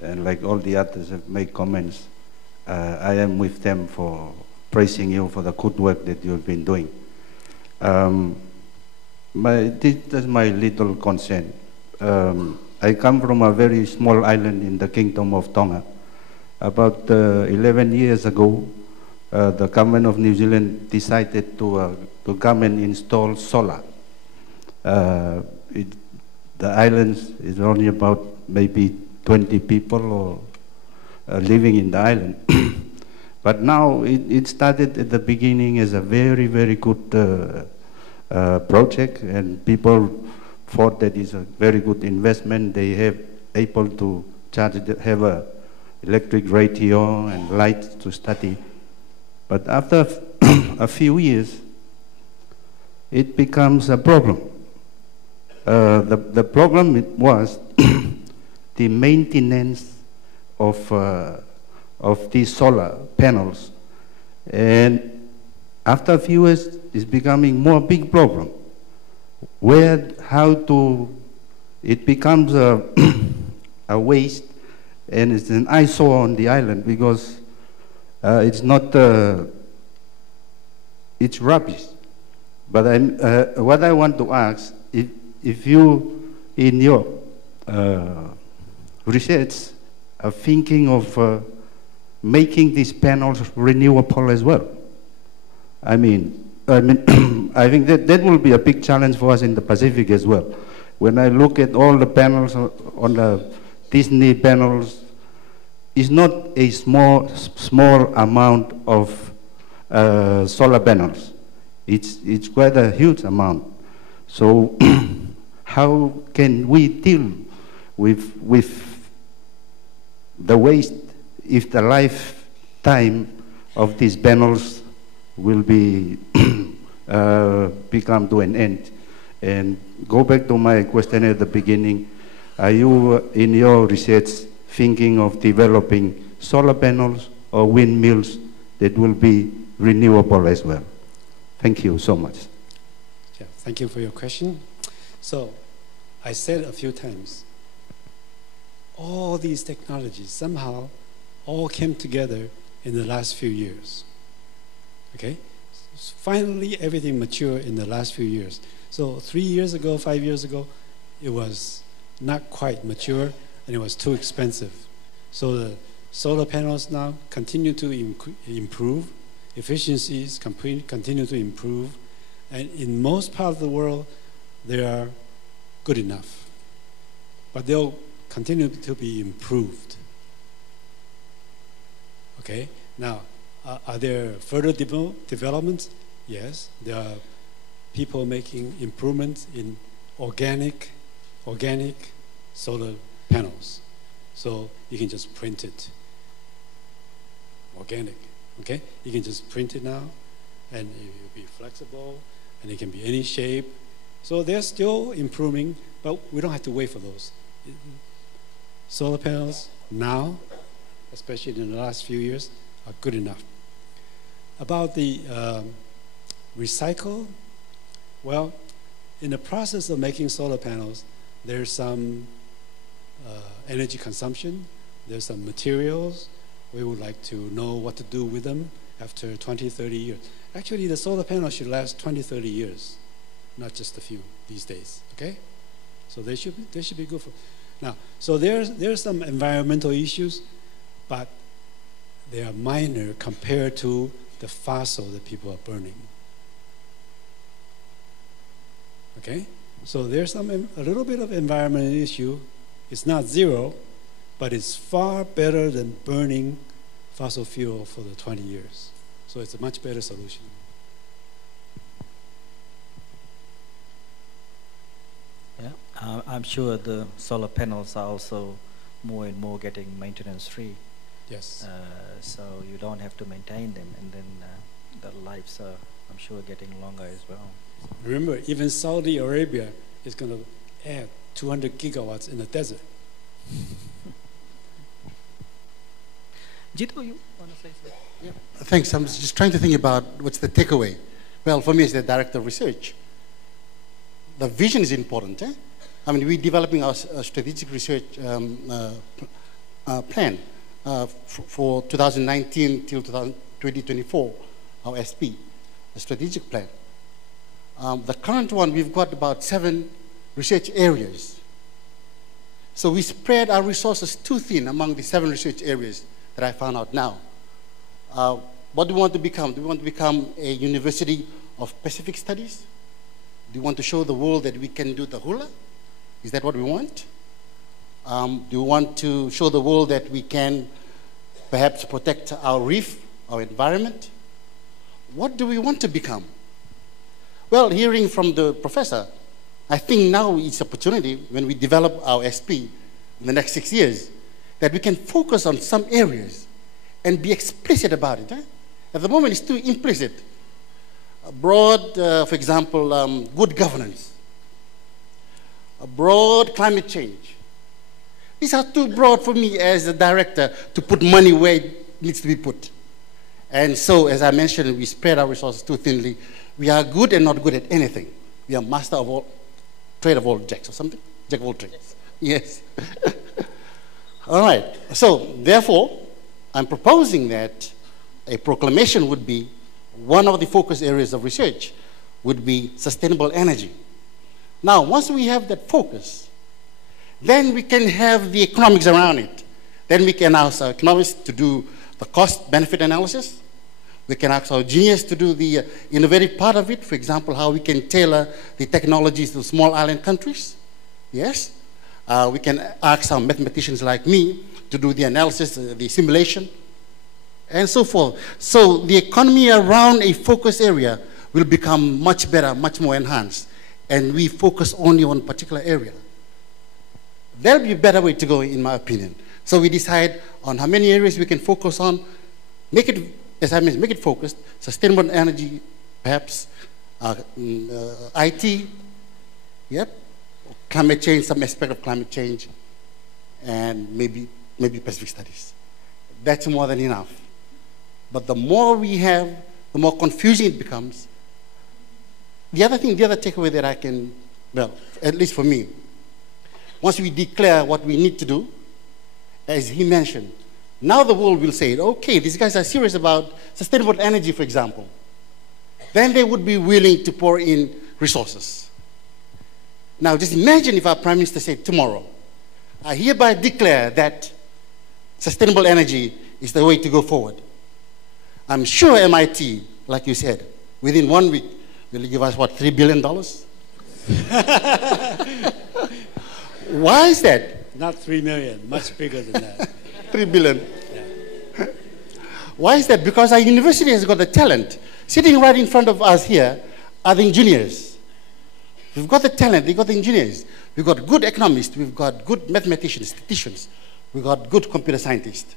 And like all the others have made comments, I am with them for praising you for the good work that you've been doing. This is my little concern. I come from a very small island in the Kingdom of Tonga. About 11 years ago, the government of New Zealand decided to come and install solar. The islands is only about maybe 20 people or living in the island. But now it started at the beginning as a very, very good project, and people thought that it's a very good investment. They have able to have a electric radio and lights to study. But after a few years, it becomes a problem. The problem was the maintenance of these solar panels. And after a few years, it's becoming more big problem. It becomes a waste, and it's an eyesore on the island because it's not, it's rubbish. But what I want to ask, if you, in your research, are thinking of making these panels renewable as well. I mean, I think that will be a big challenge for us in the Pacific as well. When I look at all the panels on the Disney panels, it's not a small amount of solar panels. It's quite a huge amount. So how can we deal with the waste if the lifetime of these panels will be become to an end? And go back to my question at the beginning, are you in your research thinking of developing solar panels or windmills that will be renewable as well? Thank you so much. Yeah, thank you for your question. So I said a few times, all these technologies somehow all came together in the last few years. Okay? Finally, everything matured in the last few years. So 3 years ago, 5 years ago, it was not quite mature and it was too expensive. So the solar panels now continue to improve, efficiencies continue to improve, and in most parts of the world, they are good enough. But they'll continue to be improved. Okay? Now, are there further developments? Yes, there are people making improvements in organic solar panels. So you can just print it. Organic, okay? You can just print it now, and it will be flexible, and it can be any shape. So they're still improving, but we don't have to wait for those. Solar panels now, especially in the last few years, are good enough. About the recycle, well, in the process of making solar panels, there's some energy consumption, there's some materials. We would like to know what to do with them after 20, 30 years. Actually, the solar panel should last 20, 30 years, not just a few these days, okay? So they should be good for. Now, so there's some environmental issues, but they are minor compared to the fossil that people are burning. Okay? So there's a little bit of environmental issue. It's not zero, but it's far better than burning fossil fuel for the 20 years. So it's a much better solution. Yeah, I'm sure the solar panels are also more and more getting maintenance free. Yes. So you don't have to maintain them, and then the lives are, I'm sure, getting longer as well. Remember, even Saudi Arabia is going to add 200 gigawatts in the desert. Jito, you want to say something? Yeah. Thanks. I'm just trying to think about what's the takeaway. Well, for me as the director of research, the vision is important. I mean, we're developing our strategic research plan for 2019 till 2024, our SP, a strategic plan. The current one, we've got about 7 research areas. So we spread our resources too thin among the 7 research areas that I found out now. What do we want to become? Do we want to become a university of Pacific studies? Do we want to show the world that we can do the hula? Is that what we want? Do we want to show the world that we can perhaps protect our reef, our environment? What do we want to become? Well, hearing from the professor, I think now is opportunity when we develop our SP in the next 6 years that we can focus on some areas and be explicit about it. At the moment, it's too implicit. Broad, for example, good governance. Broad climate change. These are too broad for me as a director to put money where it needs to be put. And so, as I mentioned, we spread our resources too thinly. We are good and not good at anything. We are master of all, trade of all jacks or something? Jack of all trades. Yes. All right. So, therefore, I'm proposing that a proclamation would be one of the focus areas of research would be sustainable energy. Now, once we have that focus, then we can have the economics around it. Then we can ask our economists to do the cost-benefit analysis. We can ask our engineers to do the innovative part of it. For example, how we can tailor the technologies to small island countries. Yes. We can ask some mathematicians like me to do the analysis, the simulation, and so forth. So the economy around a focus area will become much better, much more enhanced, and we focus only on a particular area. That'll be a better way to go, in my opinion. So we decide on how many areas we can focus on, make it, as I mentioned, make it focused, sustainable energy, perhaps, IT, yep, climate change, some aspect of climate change, and maybe Pacific studies. That's more than enough. But the more we have, the more confusing it becomes. The other takeaway that I can, well, at least for me, once we declare what we need to do, as he mentioned, now the world will say, okay, these guys are serious about sustainable energy, for example. Then they would be willing to pour in resources. Now, just imagine if our Prime Minister said tomorrow, I hereby declare that sustainable energy is the way to go forward. I'm sure MIT, like you said, within 1 week, will give us, what, $3 billion? Why is that? Not 3 million, much bigger than that. 3 billion. Yeah. Why is that? Because our university has got the talent. Sitting right in front of us here are the engineers. We've got the talent, we've got the engineers. We've got good economists, we've got good mathematicians, statisticians, we've got good computer scientists.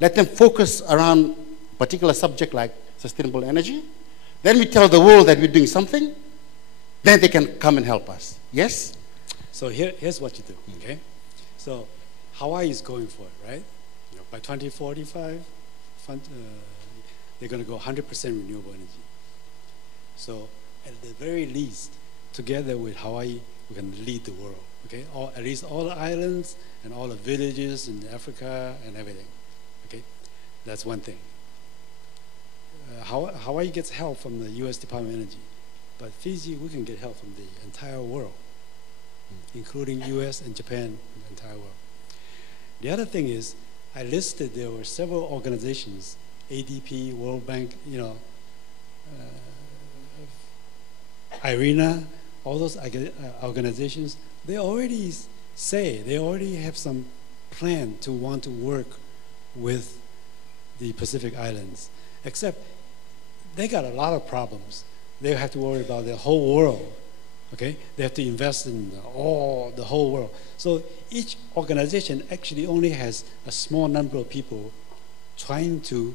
Let them focus around a particular subject like sustainable energy. Then we tell the world that we're doing something. Then they can come and help us. Yes? So here's what you do, okay? So Hawaii is going for it, right? By 2045, they're going to go 100% renewable energy. So at the very least, together with Hawaii, we can lead the world. Okay, at least all the islands and all the villages in Africa and everything. Okay, that's one thing. Hawaii gets help from the U.S. Department of Energy, but Fiji, we can get help from the entire world, including U.S. and Japan, the entire world. The other thing is, I listed there were several organizations, ADP, World Bank, IRENA, all those organizations. They already have some plan to want to work with the Pacific Islands, except they got a lot of problems. They have to worry about the whole world, okay? They have to invest in the whole world. So each organization actually only has a small number of people trying to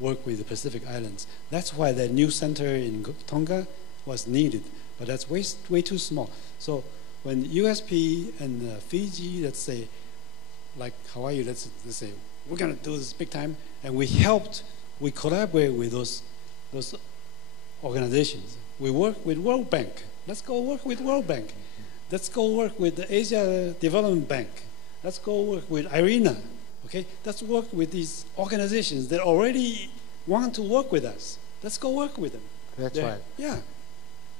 work with the Pacific Islands. That's why the new center in Tonga was needed, but that's way too small. So when USP and Fiji, let's say, like Hawaii, let's say, we're going to do this big time, and we collaborate with those organizations. We work with World Bank. Let's go work with World Bank. Let's go work with the Asia Development Bank. Let's go work with IRENA. Okay, let's work with these organizations that already want to work with us. Let's go work with them. That's right. Yeah.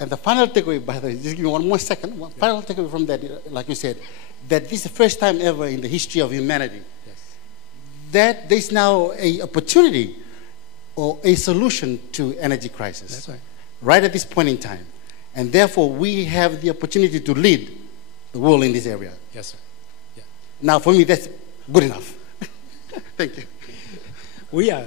And the final takeaway, by the way, just give me one more second. Final takeaway from that, like you said, that this is the first time ever in the history of humanity that there's now an opportunity or a solution to energy crisis. That's right. Right at this point in time. And therefore, we have the opportunity to lead the world in this area. Yes, sir. Yeah. Now, for me, that's good enough. Thank you. We are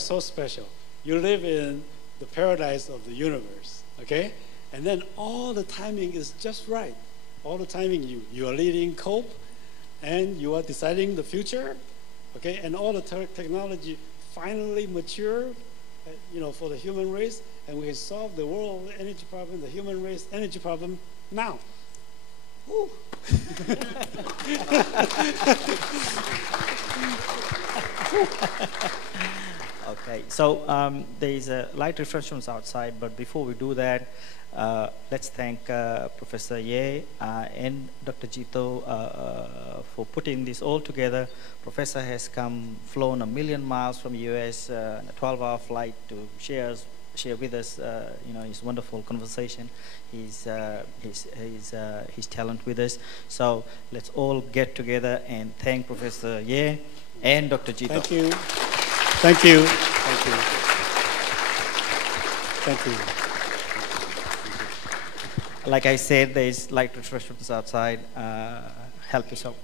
so special. You live in the paradise of the universe, okay? And then all the timing is just right. All the timing, you are leading COPE, and you are deciding the future, okay? And all the technology finally mature, for the human race, and we can solve the world energy problem, the human race energy problem now. Woo. Okay, so there's light refreshments outside, but before we do that, let's thank Professor Ye and Dr. Jito for putting this all together. Professor has flown 1 million miles from US, a 12-hour flight to share with us, his wonderful conversation, his talent with us. So let's all get together and thank Professor Ye and Dr. Jito. Thank you. Thank you. Thank you. Thank you. Like I said, there's light refreshments outside. Help yourself.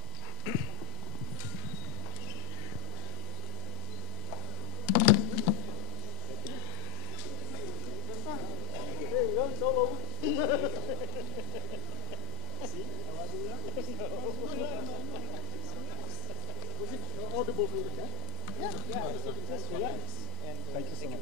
Thank you so much.